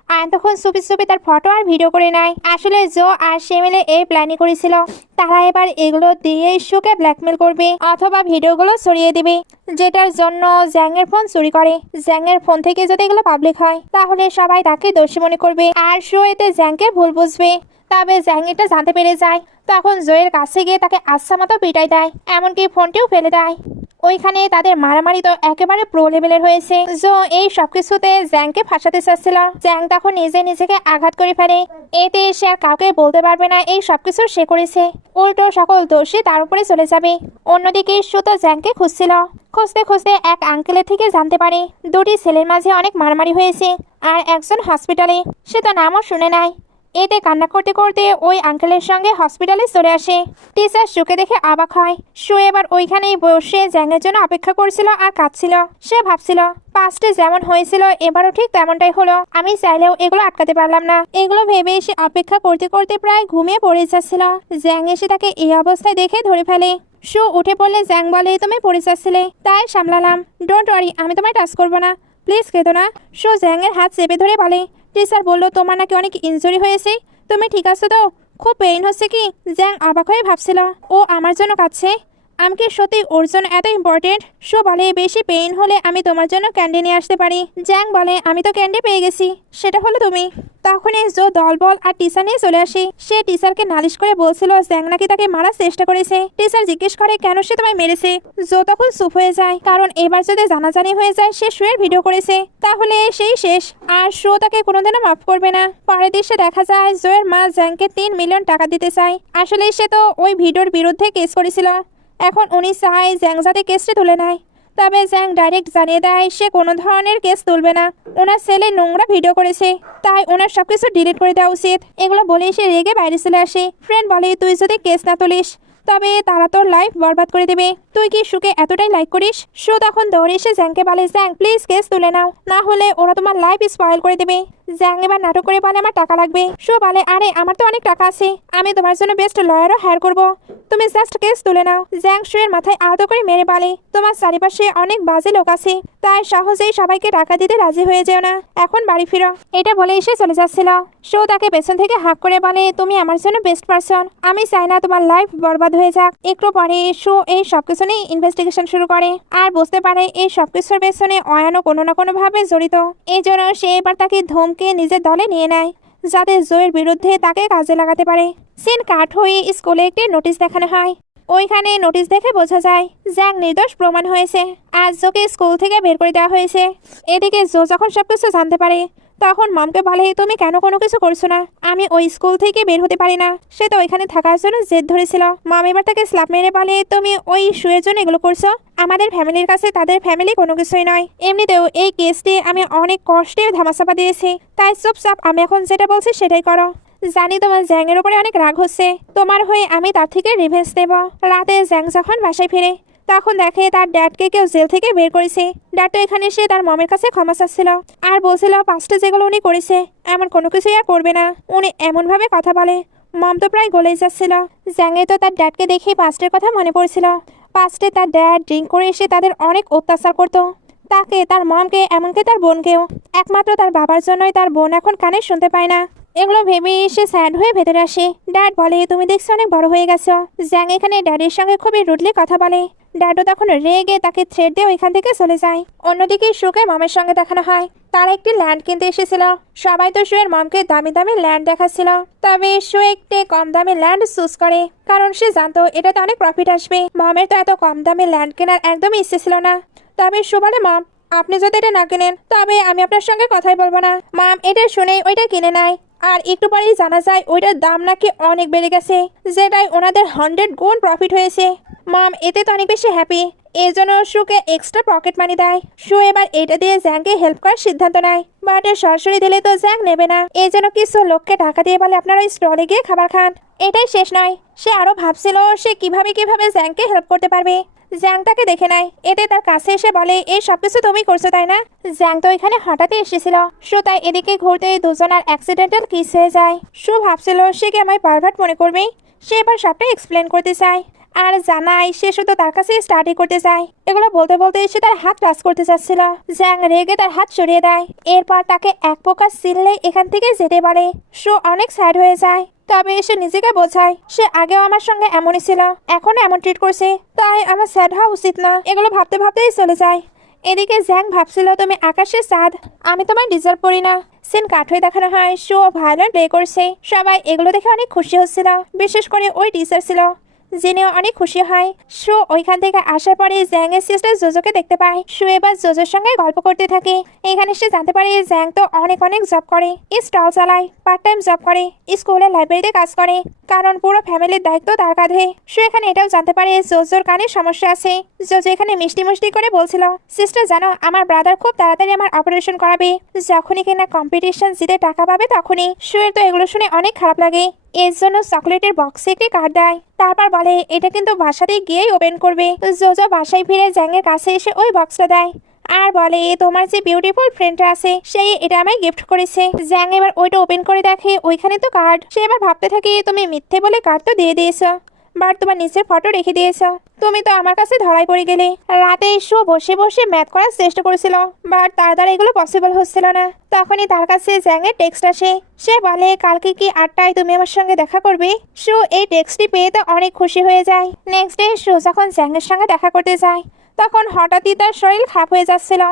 আর তখন চুপি চুপি তার ফটো আর ভিডিও করে নেয়। আসলে জো আর সে মিলে এই প্ল্যানই করেছিল, তারা এবার এগুলো দিয়ে শোকে ব্ল্যাকমেল করবে অথবা ভিডিওগুলো ছড়িয়ে দিবে, যেটার জন্য জ্যাংয়ের ফোন চুরি করে। জ্যাংয়ের ফোন থেকে যদি এগুলো পাবলিক হয় তাহলে সবাই তাকে দোষী মনে করবে আর শো এতে জ্যাংকে ভুল বুঝবে। তবে জ্যাং এটা জানতে পেরে যায়, তখন জোয়ের কাছে গিয়ে তাকে আচ্ছা মতো পিটাই দেয়, এমনকি ফোনটিও ফেলে দেয়। ওইখানে তাদের মারামারি তো একেবারে প্রো লেভেলের হয়েছে। জো এই সবকিছুতে জ্যাংকে ফাঁসাতে চাচ্ছিল। জ্যাং তখন নিজেকে আঘাত করে ফেলে, এতে সে আর কাউকে বলতে পারবে না এই সবকিছু সে করেছে, উল্টো সকল দোষী তার উপরে চলে যাবে। অন্যদিকে শো তো জ্যাংকে খুঁজছিল। খুঁজতে খুঁজতে এক আঙ্কেলের থেকে জানতে পারে দুটি ছেলের মাঝে অনেক মারামারি হয়েছে আর একজন হসপিটালে, সে তো নামও শুনে নাই। এতে কান্না করতে করতে ওই আঙ্কেলের সঙ্গে হসপিটালে চলে আসে। টিচার শুকে দেখে অবাক হয়। শু এবার ওইখানেই বসে জ্যাংয়ের জন্য অপেক্ষা করছিল আর কাঁদছিল। সে ভাবছিল পাস্টে যেমন হয়েছিল এবারও ঠিক তেমনটাই হলো, আমি চাইলেও এগুলো আটকাতে পারলাম না। এগুলো ভেবে সে অপেক্ষা করতে করতে প্রায় ঘুমিয়ে পড়ে যাচ্ছিল। জ্যাং এসে তাকে এই অবস্থায় দেখে ধরে ফেলে। শু উঠে পড়লে জ্যাং বলে, তুমি পড়ে যাচ্ছিলে তাই সামলালাম, ডোন্ট ওয়ারি, আমি তোমায় টাচ করবো না, প্লিজ কেঁদো না। শু জ্যাংয়ের হাত চেপে ধরে বলে, টিচার বললো তোমার নাকি অনেক ইনজুরি হয়েছে, তুমি ঠিক আছো তো? খুব পেইন হচ্ছে কি? জ্যাং অবাক হয়ে ভাবছিল ও আমার জন্য কাঁদছে, আমি কি সত্যি ওর জন্য এত ইম্পর্টেন্ট? শো বলে, বেশি পেইন হলে আমি তোমার জন্য ক্যান্ডি নিয়ে আসতে পারি। জ্যাং বলে, আমি তো ক্যান্ডি পেয়ে গেছি, সেটা হলো তুমি। তখনই জো দলবল আর টিচার নিয়ে চলে আসে। সে টিচারকে নালিশ করে বলছিল জ্যাং নাকি তাকে মারার চেষ্টা করেছে। টিচার জিজ্ঞেস করে কেন সে তোমায় মেরেছে। জো তখন চুপ হয়ে যায়, কারণ এবার যদি জানাজানি হয়ে যায় সে শুয়ের ভিডিও করেছে তাহলে সেই শেষ, আর শো তাকে কোনোদিনও মাফ করবে না। পরের দৃশ্যে দেখা যায় জোয়ের মা জ্যাংকে 3 মিলিয়ন টাকা দিতে চায়। আসলে সে তো ওই ভিডিওর বিরুদ্ধে কেস করেছিল, এখন উনি চায় জ্যাং যাতে কেসটা তুলে নেয়। তবে জ্যাং ডাইরেক্ট জানিয়ে দেয় সে কোনো ধরনের কেস তুলবে না, ওনার ছেলে নোংরা ভিডিও করেছে তাই ওনার সবকিছু ডিলিট করে দেওয়া উচিত। এগুলো বলেই সে রেগে বাইরে চলে আসে। ফ্রেন্ড বলে, তুই যদি কেস না তুলিস তবে তারা তোর লাইফ বরবাদ করে দেবে, তুই কি শুকে এতটাই লাইক করিস? শো তখন দৌড়ে এসে জ্যাংকে বলে, জ্যাং প্লিজ কেস তুলে নাও, না হলে ওরা তোমার লাইফ স্পয়েল করে দেবে। জ্যাং এবার নাটক করে বলে, আমার টাকা লাগবে। শো বলে, আরে আমার তো অনেক টাকা আছে, আমি তোমার জন্য বেস্ট লয়ারও হায়ার করবো, তুমি জাস্ট কেস তুলে নাও। জ্যাং শুয়ের মাথায় আহত করে মেরে বলে, তোমার চারিপাশে অনেক বাজে লোক আছে, তাই সহজেই সবাইকে টাকা দিতে রাজি হয়ে যেও না, এখন বাড়ি ফিরো। এটা বলে এসে চলে যাচ্ছিল। শো তাকে পেছন থেকে হাঁক করে বলে, তুমি আমার জন্য বেস্ট পারসন, আমি চাই না তোমার লাইফ বরবাদ হয়ে যাক। একটু পরে শো এই সবকিছু নিয়ে ইনভেস্টিগেশন শুরু করে আর বুঝতে পারে এই সবকিছুর পেছনে অয়ানও কোনো না কোনো ভাবে জড়িত। এই জন্য সে এবার তাকে ধমকে নিজের দলে নিয়ে নেয় যাতে জয়ের বিরুদ্ধে তাকে কাজে লাগাতে পারে। সিন কাট হয়ে স্কুলে একটি নোটিশ দেখানো হয়। ওইখানে নোটিশ দেখে বোঝা যায় জ্যাং নির্দোষ প্রমাণ হয়েছে, আজ জোকে স্কুল থেকে বের করে দেওয়া হয়েছে। এদিকে জো যখন সবকিছু জানতে পারে তখন মমকে বলে, তুমি কেন কোনো কিছু করছো না? আমি ওই স্কুল থেকে বের হতে পারি না, সে তো ওইখানে থাকার জন্য জেদ ধরেছিল। মম এবার তাকে স্ল্যাপ মেরে বলে, তুমি ওই শুয়ের জন্য এগুলো করছো? আমাদের ফ্যামিলির কাছে তাদের ফ্যামিলি কোনো কিছুই নয়, এমনিতেও এই কেসটি আমি অনেক কষ্টে ধামাচাপা দিয়েছি, তাই চুপচাপ আমি এখন যেটা বলছি সেটাই করো। জানি তোমার জ্যাংয়ের উপরে অনেক রাগ হচ্ছে, তোমার হয়ে আমি তার থেকে রিভেঞ্জ দেব। রাতে জ্যাং যখন বাসায় ফিরে তখন দেখে তার ড্যাডকে কেউ জেল থেকে বের করেছে। ড্যাড তো এখানে এসে তার মমের কাছে ক্ষমা চাচ্ছিল আর বলছিল পাস্টে যেগুলো উনি করেছে এমন কোনো কিছুই আর করবে না। উনি এমনভাবে কথা বলে মম তো প্রায় গলেই যাচ্ছিল। জ্যাংয়ে তো তার ড্যাডকে দেখে পাস্টের কথা মনে পড়ছিল। পাস্টে তার ড্যাড ড্রিঙ্ক করে এসে তাদের অনেক অত্যাচার করতো, তাকে, তার মমকে, এমনকি তার বোনকেও। একমাত্র তার বাবার জন্যই তার বোন এখন কানে শুনতে পায় না। এগুলো ভেবে সে স্যাড হয়ে ভেতরে আসে। ড্যাড বলে, তুমি দেখছো অনেক বড় হয়ে গেছো। জ্যাং এখানে ড্যাডির সঙ্গে খুবই রুডলি কথা বলে। ড্যাডও তখন রেগে তাকে থ্রেট দিয়ে ওইখান থেকে চলে যায়। অন্যদিকে শুকে মমের সঙ্গে দেখানো হয় তার একটি ল্যান্ড কিনতে এসেছিল। সবাই তো শুয়ের মমকে দামি দামি ল্যান্ড দেখাচ্ছিল, তবে শু একটি কম দামি ল্যান্ড চুজ করে কারণ সে জানতো এটাতে অনেক প্রফিট আসবে। মমের তো এত কম দামি ল্যান্ড কেনার একদমই ইচ্ছে ছিল না। তবে শু বলে, মম আপনি যদি এটা না কেনেন তবে আমি আপনার সঙ্গে কথাই বলবো না। মম এটা শুনে ওইটা কিনে নেয় আর একটু পরেই জানা যায় ওইটার দাম নাকি অনেক বেড়ে গেছে, যেটাই ওনাদের 100 গুণ প্রফিট হয়েছে। মম এতে তো অনেক বেশি হ্যাপি, এই জন্য শুকে এক্সট্রা পকেট মানি দেয়। শু এবার এটা দিয়ে জ্যাংকে হেল্প করার সিদ্ধান্ত নেয়, বাট সরাসরি দিলে তো জ্যাং নেবে না। এই জন্য কিছু লোককে টাকা দিয়ে বলে আপনারা ওই স্টলে গিয়ে খাবার খান। এটাই শেষ নয়, সে আরো ভাবছিল সে কিভাবে জ্যাংকে হেল্প করতে পারবে। জ্যাং তাকে দেখে নেয়। এতে তার কাছে এসে বলে এই সবকিছু তুমি করছো তাই না? জ্যাং তো এখানে হঠাৎই এসেছিল। সু তাই এদিকে ঘুরতে দুজনার অ্যাক্সিডেন্টাল কিস হয়ে যায়। সু ভাবছিল সে কি আমায় পারভার্ট মনে করবে। সে এবার সবটা এক্সপ্লেন করতে চায় আর জানায় সে শুধু তার কাছে স্টাডি করতে চায়। এগুলো বলতে বলতে সে তার হাত টাচ করতে চাচ্ছিল। জ্যাং রেগে তার হাত সরিয়ে দেয়। এরপর তাকে এক প্রকার সিললে এখান থেকে যেতে পারে। সু অনেক স্যাড হয়ে যায়। তবে সে নিজেকে বোঝায় সে আগেও আমার সঙ্গে এমনই ছিল, এখন এমন ট্রিট করছে, তাই আমার স্যাড হওয়া উচিত না। এগুলো ভাবতে ভাবতেই চলে যায়। এদিকে জ্যাং ভাবছিল তুমি আকাশের চাঁদ, আমি তোমায় ডিজার্ভ করি না। সিন কাট হয়ে দেখানো হয় শো ভায়োলেন্ট প্লে করছে। সবাই এগুলো দেখে অনেক খুশি হচ্ছিল, বিশেষ করে ওই টিচার ছিল যিনিও অনেক খুশি হয়। শো ওইখান থেকে আসার পরে জ্যাং এর সিস্টার জোজোকে দেখতে পায়। শো এবার জোজোর সঙ্গে গল্প করতে থাকে। এখানে সে জানতে পারে জ্যাং তো অনেক জব করে, স্টল চালায়, পার্ট টাইম জব করে, স্কুলের লাইব্রেরিতে কাজ করে, কারণ পুরো ফ্যামিলির দায়িত্ব তার কাঁধে। শো এখানে এটাও জানতে পারে জোজোর কানে সমস্যা আছে। জোজো এখানে মিষ্টি মিষ্টি করে বলছিল সিস্টার জানো আমার ব্রাদার খুব তাড়াতাড়ি আমার অপারেশন করাবে, যখনই কিনা কম্পিটিশন জিতে টাকা পাবে তখনই। শো এর তো এগুলো শুনে অনেক খারাপ লাগে। এর জন্য চকলেটের বক্সে একটি কার্ড দেয়। তারপর বলে এটা কিন্তু বাসাতে গিয়েই ওপেন করবে। জোজো বাসায় ফিরে জ্যাংয়ের কাছে এসে ওই বক্সটা দেয় আর বলে তোমার যে বিউটিফুল ফ্রেন্ডটা আছে সেই এটা আমায় গিফট করেছে। জ্যাং এবার ওইটা ওপেন করে দেখে ওইখানে তো কার্ড। সে এবার ভাবতে থাকে তুমি মিথ্যে বলে কার্ড তো দিয়ে দিয়েছো, বাট তোমার নিচের ফটো রেখে দিয়েছো, তুমি তো আমার কাছে ধরাই পড়ে গেলে। রাতে শো বসে বসে ম্যাথ করার চেষ্টা করেছিল, বাট তার দ্বারা এগুলো পসিবল হচ্ছিল না। তখনই তার কাছে জ্যাংয়ের টেক্সট আসে। সে বলে কালকে কি 8টায় তুমি আমার সঙ্গে দেখা করবে। শো এই টেক্সটটি পেয়ে তো অনেক খুশি হয়ে যায়। নেক্সট ডে শো যখন জ্যাংয়ের সঙ্গে দেখা করতে যায় তখন হঠাৎই তার শরীর খারাপ হয়ে যাচ্ছিল।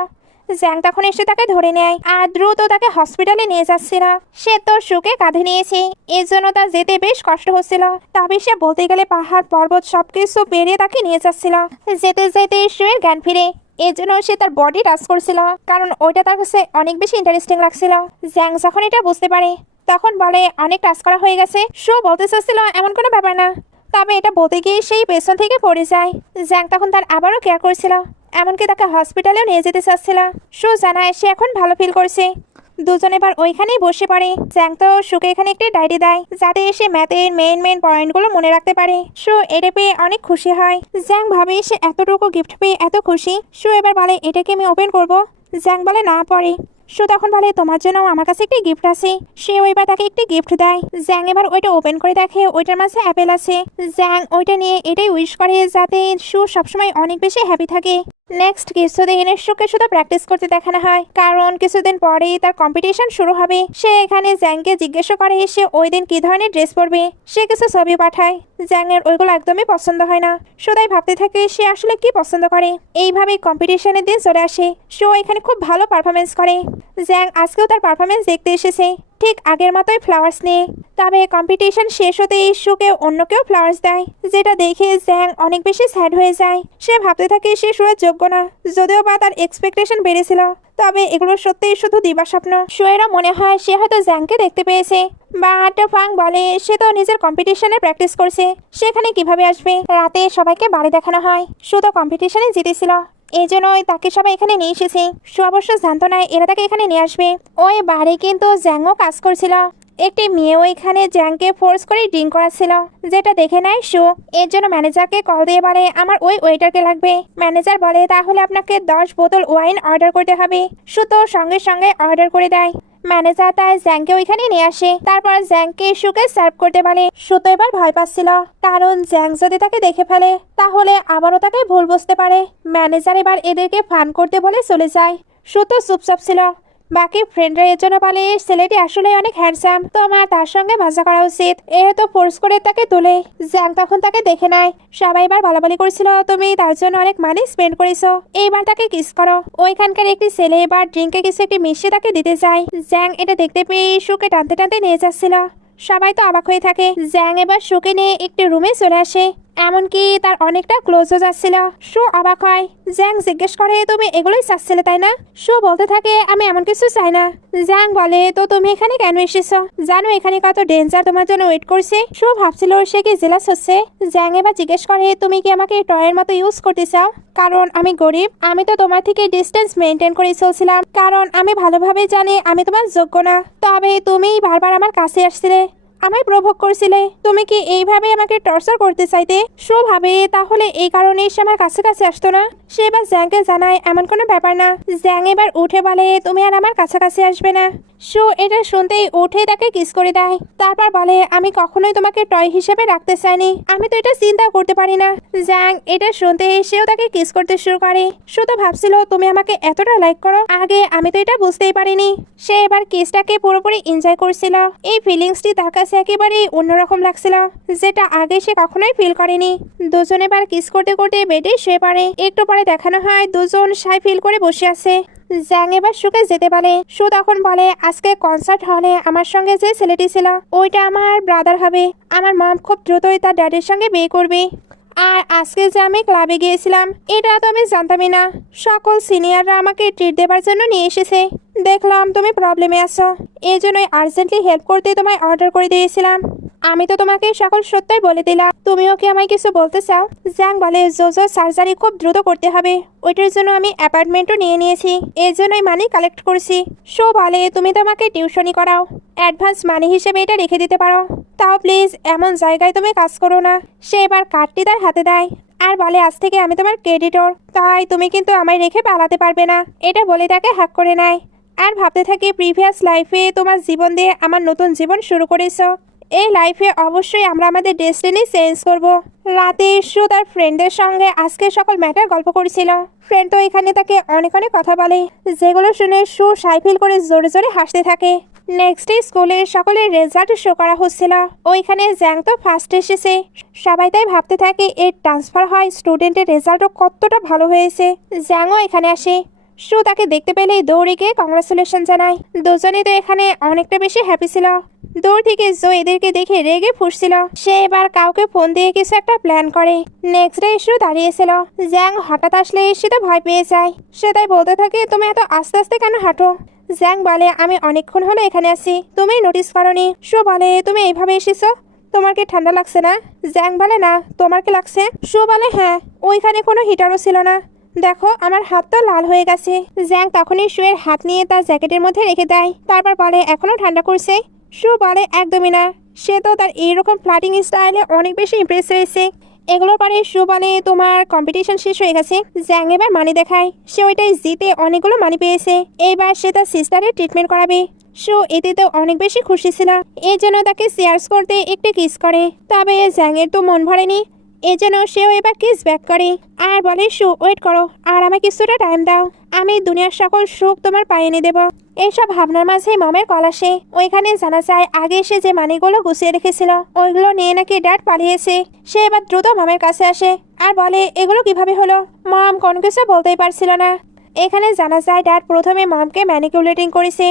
জ্যাং তখন এসে তাকে ধরে নেয় আর দ্রুত তাকে হসপিটালে নিয়ে যাচ্ছিল। সে তো শুকে কাঁধে নিয়েছে, এর জন্য তার যেতে বেশ কষ্ট হচ্ছিল। তবে সে বলতে গেলে পাহাড় পর্বত সবকিছু পেরিয়ে তাকে নিয়ে যাচ্ছিল। যেতে যেতে শুয়ের জ্ঞান ফিরে। এর জন্য সে তার বডি টাচ করছিল, কারণ ওইটা তার কাছে অনেক বেশি ইন্টারেস্টিং লাগছিল। জ্যাং যখন এটা বুঝতে পারে তখন বলে অনেক টাচ করা হয়ে গেছে। শো বলতে চাচ্ছিল এমন কোনো ব্যাপার না, তবে এটা বলতে গিয়ে সেই পেছন থেকে পড়ে যায়। জ্যাং তখন তার আবারও কেয়ার করছিল, এমনকি তাকে হসপিটালেও নিয়ে যেতে চাচ্ছিল। শো জানায় সে এখন ভালো ফিল করছে। দুজন এবার ওইখানেই বসে পড়ে। জ্যাং তো শুকে এখানে একটি ডায়েরি দেয় যাতে সে ম্যাথের মেইন পয়েন্টগুলো মনে রাখতে পারে। শো এটা পেয়ে অনেক খুশি হয়। জ্যাং ভাবে সে এতটুকু গিফট পেয়ে এত খুশি। শো এবার বলে এটাকে আমি ওপেন করব। জ্যাং বলে না পরে। শো তখন বলে তোমার জন্য আমার কাছে একটি গিফট আছে। সে ওইবার তাকে একটি গিফট দেয়। জ্যাং এবার ওইটা ওপেন করে দেখে ওইটার মাঝে অ্যাপেল আছে। জ্যাং ওইটা নিয়ে এটাই উইশ করে যাতে শো সবসময় অনেক বেশি হ্যাপি থাকে। নেক্সট কিছুদিন শোকে শুধু প্র্যাকটিস করতে দেখানো হয়, কারণ কিছুদিন পরেই তার কম্পিটিশন শুরু হবে। সে এখানে জ্যাংকে জিজ্ঞেস করে সে ওই দিন কি ধরনের ড্রেস পরবে। সে কিছু ছবি পাঠায়, জ্যাংয়ের ওইগুলো একদমই পছন্দ হয় না। সদাই ভাবতে থাকে সে আসলে কি পছন্দ করে। এইভাবেই কম্পিটিশনের দিন চলে আসে। শো এখানে খুব ভালো পারফরমেন্স করে। জ্যাং আজকেও তার পারফরমেন্স দেখতে এসেছে, ঠিক আগের মতোই ফ্লাওয়ার্স নিয়ে। তবে কম্পিটিশন শেষ হতেই শোকে অন্য কেউ ফ্লাওয়ার্স দেয়, যেটা দেখে জ্যাং অনেক বেশি স্যাড হয়ে যায়। সে ভাবতে থাকে সে শোয়ের যোগ্য না, যদিও বা তার এক্সপেকটেশন বেড়েছিল। তবে এগুলো সত্যিই শুধু দিবা স্বপ্ন। শোয়েরও মনে হয় সে হয়তো জ্যাংকে দেখতে পেয়েছে। বাট ফাং বলে সে তো নিজের কম্পিটিশনে প্র্যাকটিস করছে, সেখানে কিভাবে আসবে। রাতে সবাইকে বাড়ি দেখানো হয়। শো তো কম্পিটিশনে জিতেছিল, এই জন্যই তাকে সবাই এখানে নিয়ে এসেছে। শো অবশ্য জানতো না এরা তাকে এখানে নিয়ে আসবে। ওই বাড়ি কিন্তু জ্যাংও কাজ করছিল। একটি মেয়ে ওইখানে জ্যাংকে ফোর্স করে ড্রিঙ্ক করাচ্ছিল, যেটা দেখে নেয় শো। এর জন্য ম্যানেজারকে কল দিয়ে বলে আমার ওই ওয়েটারকে লাগবে। ম্যানেজার বলে তাহলে আপনাকে 10 বোতল ওয়াইন অর্ডার করতে হবে। শো তো সঙ্গে সঙ্গে অর্ডার করে দেয়। ম্যানেজার তাই জ্যাংকে ওইখানে নিয়ে আসে। তারপর জ্যাংকে শুকে সার্ভ করতে বলে। শো তো এবার ভয় পাচ্ছিল, কারণ জ্যাং যদি তাকে দেখে ফেলে তাহলে আবারও তাকে ভুল বুঝতে পারে। ম্যানেজার এবার এদেরকে ফান করতে বলে চলে যায়। শো তো চুপচাপ ছিল। বাকি ফ্রেন্ডরা এর জন্য বলে ছেলেটি আসলে অনেক হ্যান্ডসাম, তোমার তার সঙ্গে মজা করা উচিত। এরা তো ফোর্স করে তাকে তোলে। জ্যাং তখন তাকে দেখে নেয়। সবাই এবার বলাবলি করছিল তুমি তার জন্য অনেক মানি স্পেন্ড করেছো, এইবার তাকে কিস করো। ওইখানকার একটি ছেলে এবার ড্রিঙ্কে কিছু একটি মিশিয়ে তাকে দিতে চায়। জ্যাং এটা দেখতে পেয়ে শুকে টানতে টানতে নিয়ে যাচ্ছিল। সবাই তো অবাক হয়ে থাকে। জ্যাং এবার শুকে নিয়ে একটি রুমে চলে আসে, এমনকি তার অনেকটা ক্লোজও যাচ্ছিল। শো অবাক হয়। জ্যাং জিজ্ঞেস করে তুমি এগুলোই চাচ্ছিলে তাই না? শো বলতে থাকে আমি এমন কিছু চাই না। জ্যাং বলে তো তুমি এখানে কেন এসেছো? জানো এখানে কত ডেঞ্জার তোমার জন্য ওয়েট করছে। শো ভাবছিল সে কি জেলাস হচ্ছে। জ্যাং এবার জিজ্ঞেস করে তুমি কি আমাকে টয়ের মতো ইউজ করতে চাও? কারণ আমি গরিব, আমি তো তোমার থেকে ডিস্টেন্স মেনটেন করে চলছিলাম, কারণ আমি ভালোভাবে জানি আমি তোমার যোগ্য না। তবে তুমি বারবার আমার কাছে আসছিলে, আমায় প্রভোগ করছিলে। তুমি কি এইভাবে আমাকে টর্চার করতে চাইতে? শো ভাবে তাহলে এই কারণেই সে আমার কাছে কাছে আসতো না। সে এবার জ্যাংকে জানায় এমন কোনো ব্যাপার না। জ্যাং এবার উঠে বলে তুমি আর আমার কাছাকাছি আসবে না। শো এটা শুনতেই উঠে তাকে কিস করে দেয়। তারপর বলে আমি কখনোই তোমাকে টয় হিসেবে রাখতে চাইনি, আমি তো এটা চিন্তা করতে পারি না। জ্যাং এটা শুনতে সেও তাকে কিস করতে শুরু করে। শো তো ভাবছিল তুমি আমাকে এতটা লাইক করো, আগে আমি তো এটা বুঝতেই পারিনি। সে এবার কিসটাকে পুরোপুরি এনজয় করছিল। এই ফিলিংসটি তার কাছে একেবারেই অন্যরকম লাগছিল, যেটা আগে সে কখনোই ফিল করেনি। দুজন এবার কিস করতে করতে বেডে শুয়ে পড়ে। একটু পরে দেখানো হয় দুজন সাই ফিল করে বসে আছে। জ্যাং এবার শুকে যেতে পারে। শু তখন বলে আজকে কনসার্ট হলে আমার সঙ্গে যে ছেলেটি ছিল ওইটা আমার ব্রাদার হবে। আমার মম খুব দ্রুতই তার ড্যাডির সঙ্গে বিয়ে করবে। আর আজকে যে আমি ক্লাবে গিয়েছিলাম এটা তো আমি জানতামই না। সকল সিনিয়ররা আমাকে ট্রিট দেবার জন্য নিয়ে এসেছে। দেখলাম তুমি প্রবলেমে আছো, এই জন্যই আর্জেন্টলি হেল্প করতে তোমায় অর্ডার করে দিয়েছিলাম। আমি তো তোমাকে সকল সত্যই বলে দিলাম, তুমিও কি আমায় কিছু বলতে চাও? জ্যাং বলে জোজো সার্জারি খুব দ্রুত করতে হবে, ওইটার জন্য আমি অ্যাপয়েন্টমেন্টও নিয়ে নিয়েছি, এই জন্যই মানি কালেক্ট করছি। শো বলে তুমি তো আমাকে টিউশনই করাও, অ্যাডভান্স মানি হিসেবে এটা রেখে দিতে পারো, তাও প্লিজ এমন জায়গায় তুমি কাজ করো না। সে এবার কার্ডটি তার হাতে দেয় আর বলে আজ থেকে আমি তোমার ক্রেডিটর, তাই তুমি কিন্তু আমায় রেখে পালাতে পারবে না। এটা বলে তাকে হ্যাক করে নেয় আর ভাবতে থাকে প্রিভিয়াস লাইফে তোমার জীবন দিয়ে আমার নতুন জীবন শুরু করেছো, এই লাইফে অবশ্যই আমরা আমাদের ডেস্টিনি চেঞ্জ করব। রাতে শু তার ফ্রেন্ডের সঙ্গে আজকে সকল ম্যাটার গল্প করেছিল। ফ্রেন্ড তো এখানে তাকে অনেক অনেক কথা বলে, যেগুলো শুনে শু সাইফিল করে জোরে জোরে হাসতে থাকে। নেক্সট ডে স্কুলে সকলের রেজাল্ট শো করা হচ্ছিল। ওইখানে জ্যাং তো ফার্স্ট এসেছে। সবাই তাই ভাবতে থাকে এর ট্রান্সফার হয় স্টুডেন্টের রেজাল্টও কতটা ভালো হয়েছে। জ্যাংও এখানে আসে। শু তাকে দেখতে পেলেই দৌড়ে গিয়ে কংগ্রাচুলেশন জানায়। দুজনেই তো এখানে অনেকটা বেশি হ্যাপি ছিল। দূর থেকে জো এদেরকে দেখে রেগে ফুঁসছিল। সে এবার কাউকে ফোন দিয়ে কিছু একটা প্ল্যান করে। নেক্সট ডে শু দাঁড়িয়েছিল। জ্যাং হঠাৎ আসলে সে তো ভয় পেয়ে যায়। সে তাই বলতে থাকে তুমি এত আস্তে আস্তে কেন হাঁটো? জ্যাং বলে আমি অনেকক্ষণ হলো এখানে আছি, তুমি নোটিস করনি। শু বলে তুমি এইভাবে এসেছো, তোমার কি ঠান্ডা লাগছে না? জ্যাং বলে না, তোমার কি লাগছে? শু বলে হ্যাঁ, ওইখানে কোনো হিটারও ছিল না, দেখো আমার হাত তো লাল হয়ে গেছে। জ্যাং তখনই শুয়ের হাত নিয়ে তার জ্যাকেটের মধ্যে রেখে দেয়। তারপর বলে এখনো ঠান্ডা করছে? শু বলে একদমই না, সে তো তার এইরকম ফ্লাটিং স্টাইলে অনেক বেশি ইমপ্রেস হয়েছে। এগুলোর পরে শু বলে তোমার কম্পিটিশন শেষ হয়ে গেছে। জ্যাং এবার মানি দেখায়, সে ওইটাই জিতে অনেকগুলো মানি পেয়েছে। এইবার সে তার সিস্টারের ট্রিটমেন্ট করাবে। শু এতে তো অনেক বেশি খুশি ছিল, এই জন্য তাকে শেয়ার্স করতে একটু কিস করে। তবে জ্যাং এর তো মন ভরেনি, এই জন্য সেও এবার কিস ব্যাক করে আর বলে শু ওয়েট করো আর আমাকে কিছুটা টাইম দাও, আমি দুনিয়ার সকল সুখ তোমার পায়ে এনে দেব। এইসব ভাবনার মাঝে মমের কল আসে। ওইখানে জানা যায় আগে সে যে মানিগুলো গুছিয়ে রেখেছিল ওইগুলো নিয়ে নাকি ড্যাড পালিয়েছে। সে এবার দ্রুত মমের কাছে আসে আর বলে এগুলো কিভাবে হলো? মম কোনো কিছু বলতেই পারছিল না। এখানে জানা যায় ড্যাড প্রথমে মমকে ম্যানিকুলেটিং করেছে,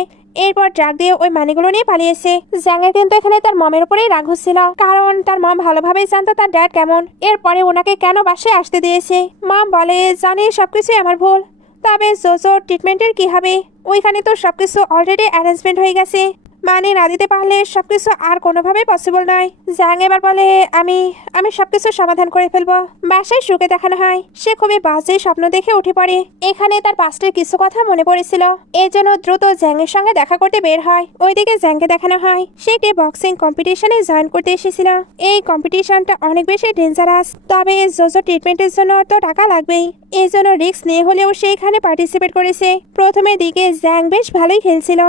এরপর ড্রাগ দিয়ে ওই মানিগুলো নিয়ে পালিয়েছে। জ্যাংয়ের কিন্তু এখানে তার মমের উপরেই রাগ হচ্ছিল, কারণ তার মম ভালোভাবেই জানতো তার ড্যাড কেমন, এরপরে ওনাকে কেন বাসায় আসতে দিয়েছে। মম বলে জানি সবকিছুই আমার ভুল, তবে জোজোর ট্রিটমেন্টের কি হবে? ওইখানে তো সবকিছু অলরেডি অ্যারেঞ্জমেন্ট হয়ে গেছে, মানে না দিতে পারলে সবকিছু আর কোনোভাবেই পসিবল নয়। জ্যাং এবার বলে আমি আমি সবকিছু সমাধান করে ফেলবো। বাসায় শুকে দেখানো হয়, সে খুবই বাজে স্বপ্ন দেখে উঠে পড়ে। এখানে তার পাস্টের কিছু কথা মনে পড়েছিল, এই জন্য দ্রুত জ্যাং এর সঙ্গে দেখা করতে বের হয়। ওইদিকে জ্যাংকে দেখানো হয় সে একটি বক্সিং কম্পিটিশনে জয়েন করতে এসেছিল। এই কম্পিটিশনটা অনেক বেশি ডেঞ্জারাস, তবে জোজো ট্রিটমেন্টের জন্য তো টাকা লাগবেই, এই জন্য রিস্ক নিয়ে হলেও সে এখানে পার্টিসিপেট করেছে। প্রথমের দিকে জ্যাং বেশ ভালোই খেলছিল,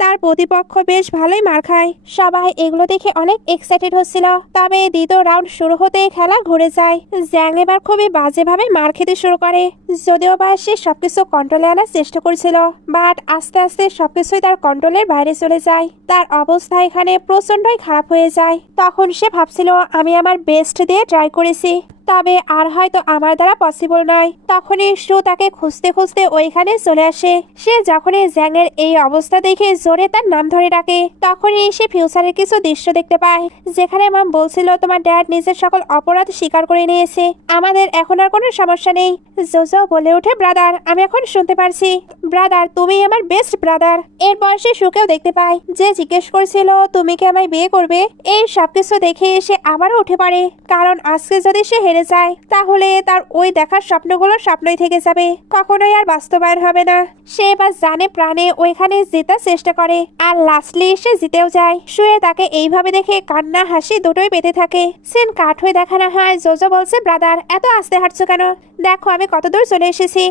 তার প্রতিপক্ষ বেশ ভালোই মার খায়। সবাই এগুলো দেখে অনেক এক্সাইটেড হচ্ছিল, তবে দ্বিতীয় রাউন্ড শুরু হতেই খেলা ঘুরে যায়। জ্যাং এবার খুবই বাজেভাবে মার খেতে শুরু করে, যদিও বা সে সবকিছু কন্ট্রোলে আনার চেষ্টা করছিল, বাট আস্তে আস্তে সবকিছুই তার কন্ট্রোলের বাইরে চলে যায়। তার অবস্থা এখানে প্রচন্ডই খারাপ হয়ে যায়। তখন সে ভাবছিল আমি আমার বেস্ট দিয়ে ট্রাই করেছি, তবে আর হয়তো আমার দ্বারা পসিবল নয়। তখনই শু তাকে খুঁজতে খুঁজতে ওইখানে চলে আসে। সে যখনই জ্যাং এর এই অবস্থা দেখে জোরে তার নাম ধরে ডাকে, তখনই সে ফিউচারের কিছু দৃশ্য দেখতে পায়, যেখানে মম বলছিল তোমার ড্যাড নিজের সকল অপরাধ স্বীকার করে নিয়েছে, আমাদের এখন আর কোনো সমস্যা নেই। জোজো বলে ওঠে ব্রাদার আমি এখন শুনতে পারছি, ব্রাদার তুমি আমার বেস্ট ব্রাদার। এরপর সে শুকেও দেখতে পায়, যে জিজ্ঞেস করছিল তুমি কি আমায় বিয়ে করবে। এই সবকিছু দেখে সে আবারও উঠে পড়ে, কারণ আজকে যদি সে হেরে যায় তাহলে তার ওই দেখার স্বপ্নগুলো স্বপ্নই থেকে যাবে, কখনোই আর বাস্তবায়ন হবে না। সে এবার জানে প্রাণে ওইখানে জেতার চেষ্টা করে আর লাস্টলি এসে জিতেও যায়। শুয়ে তাকে এইভাবে দেখে কান্না হাসি দুটোই পেতে থাকে। সিন কাট হয়ে দেখানো হয়। জোজো বলছে, ব্রাদার এত আস্তে হাঁটছো কেন? দেখো আমি কতদূর চলে এসেছি।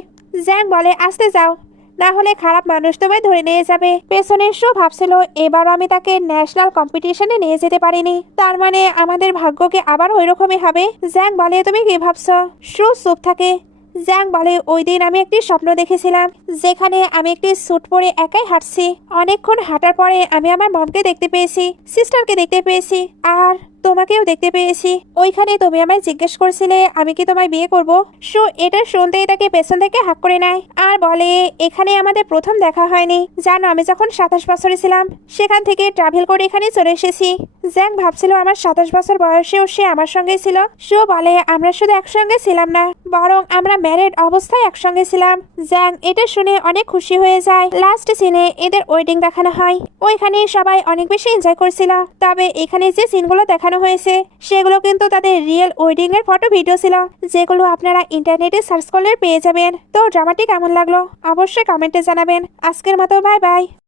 জ্যাং বলে, আস্তে যাও, না হলে খারাপ মানুষ তোমায় ধরে নিয়ে যাবে। পেছনে শো ভাবছিল এবারও আমি তাকে ন্যাশনাল কম্পিটিশনে নিয়ে যেতে পারিনি, তার মানে আমাদের ভাগ্যকে আবার ওই রকমই হবে। জ্যাং বলে, তুমি কি ভাবছো? শো চুপ থাকে। জ্যাং বলে, ওই দিন আমি একটি স্বপ্ন দেখেছিলাম যেখানে আমি একটি স্যুট পরে একাই হাঁটছি। অনেকক্ষণ হাঁটার পরে আমি আমার মমকে দেখতে পেয়েছি, সিস্টারকে দেখতে পেয়েছি, আর তোমাকেও দেখতে পেয়েছি। ওইখানে তুমি আমায় জিজ্ঞেস করছিলে আমি কি তোমায় বিয়ে করব। শো এটা শুনতেই তাকে পেছন থেকে হাঁক করে নেয় আর বলে, এখানে আমাদের প্রথম দেখা হয়নি জানো, আমি যখন 27 বছরে ছিলাম সেখান থেকে ট্রাভেল করে এখানে চলে এসেছি। জ্যাং ভাবছিল আমার 27 বছর বয়সেও সে আমার সঙ্গে ছিল। শো বলে, আমরা শুধু একসঙ্গে ছিলাম না, বরং আমরা ম্যারিড অবস্থায় একসঙ্গে ছিলাম। জ্যাং এটা শুনে অনেক খুশি হয়ে যায়। লাস্ট সিনে এদের ওয়েডিং দেখানো হয়। ওইখানে সবাই অনেক বেশি এনজয় করছিল। তবে এখানে যে সিনগুলো দেখানো হয়েছে সেগুলো কিন্তু তাদের রিয়েল ওয়েডিং এর ফটো ভিডিও ছিল, যেগুলো আপনারা ইন্টারনেটে সার্চ করলে পেয়ে যাবেন। তো ড্রামাটি কেমন লাগলো অবশ্যই কমেন্টে জানাবেন। আজকের মতো বাই বাই।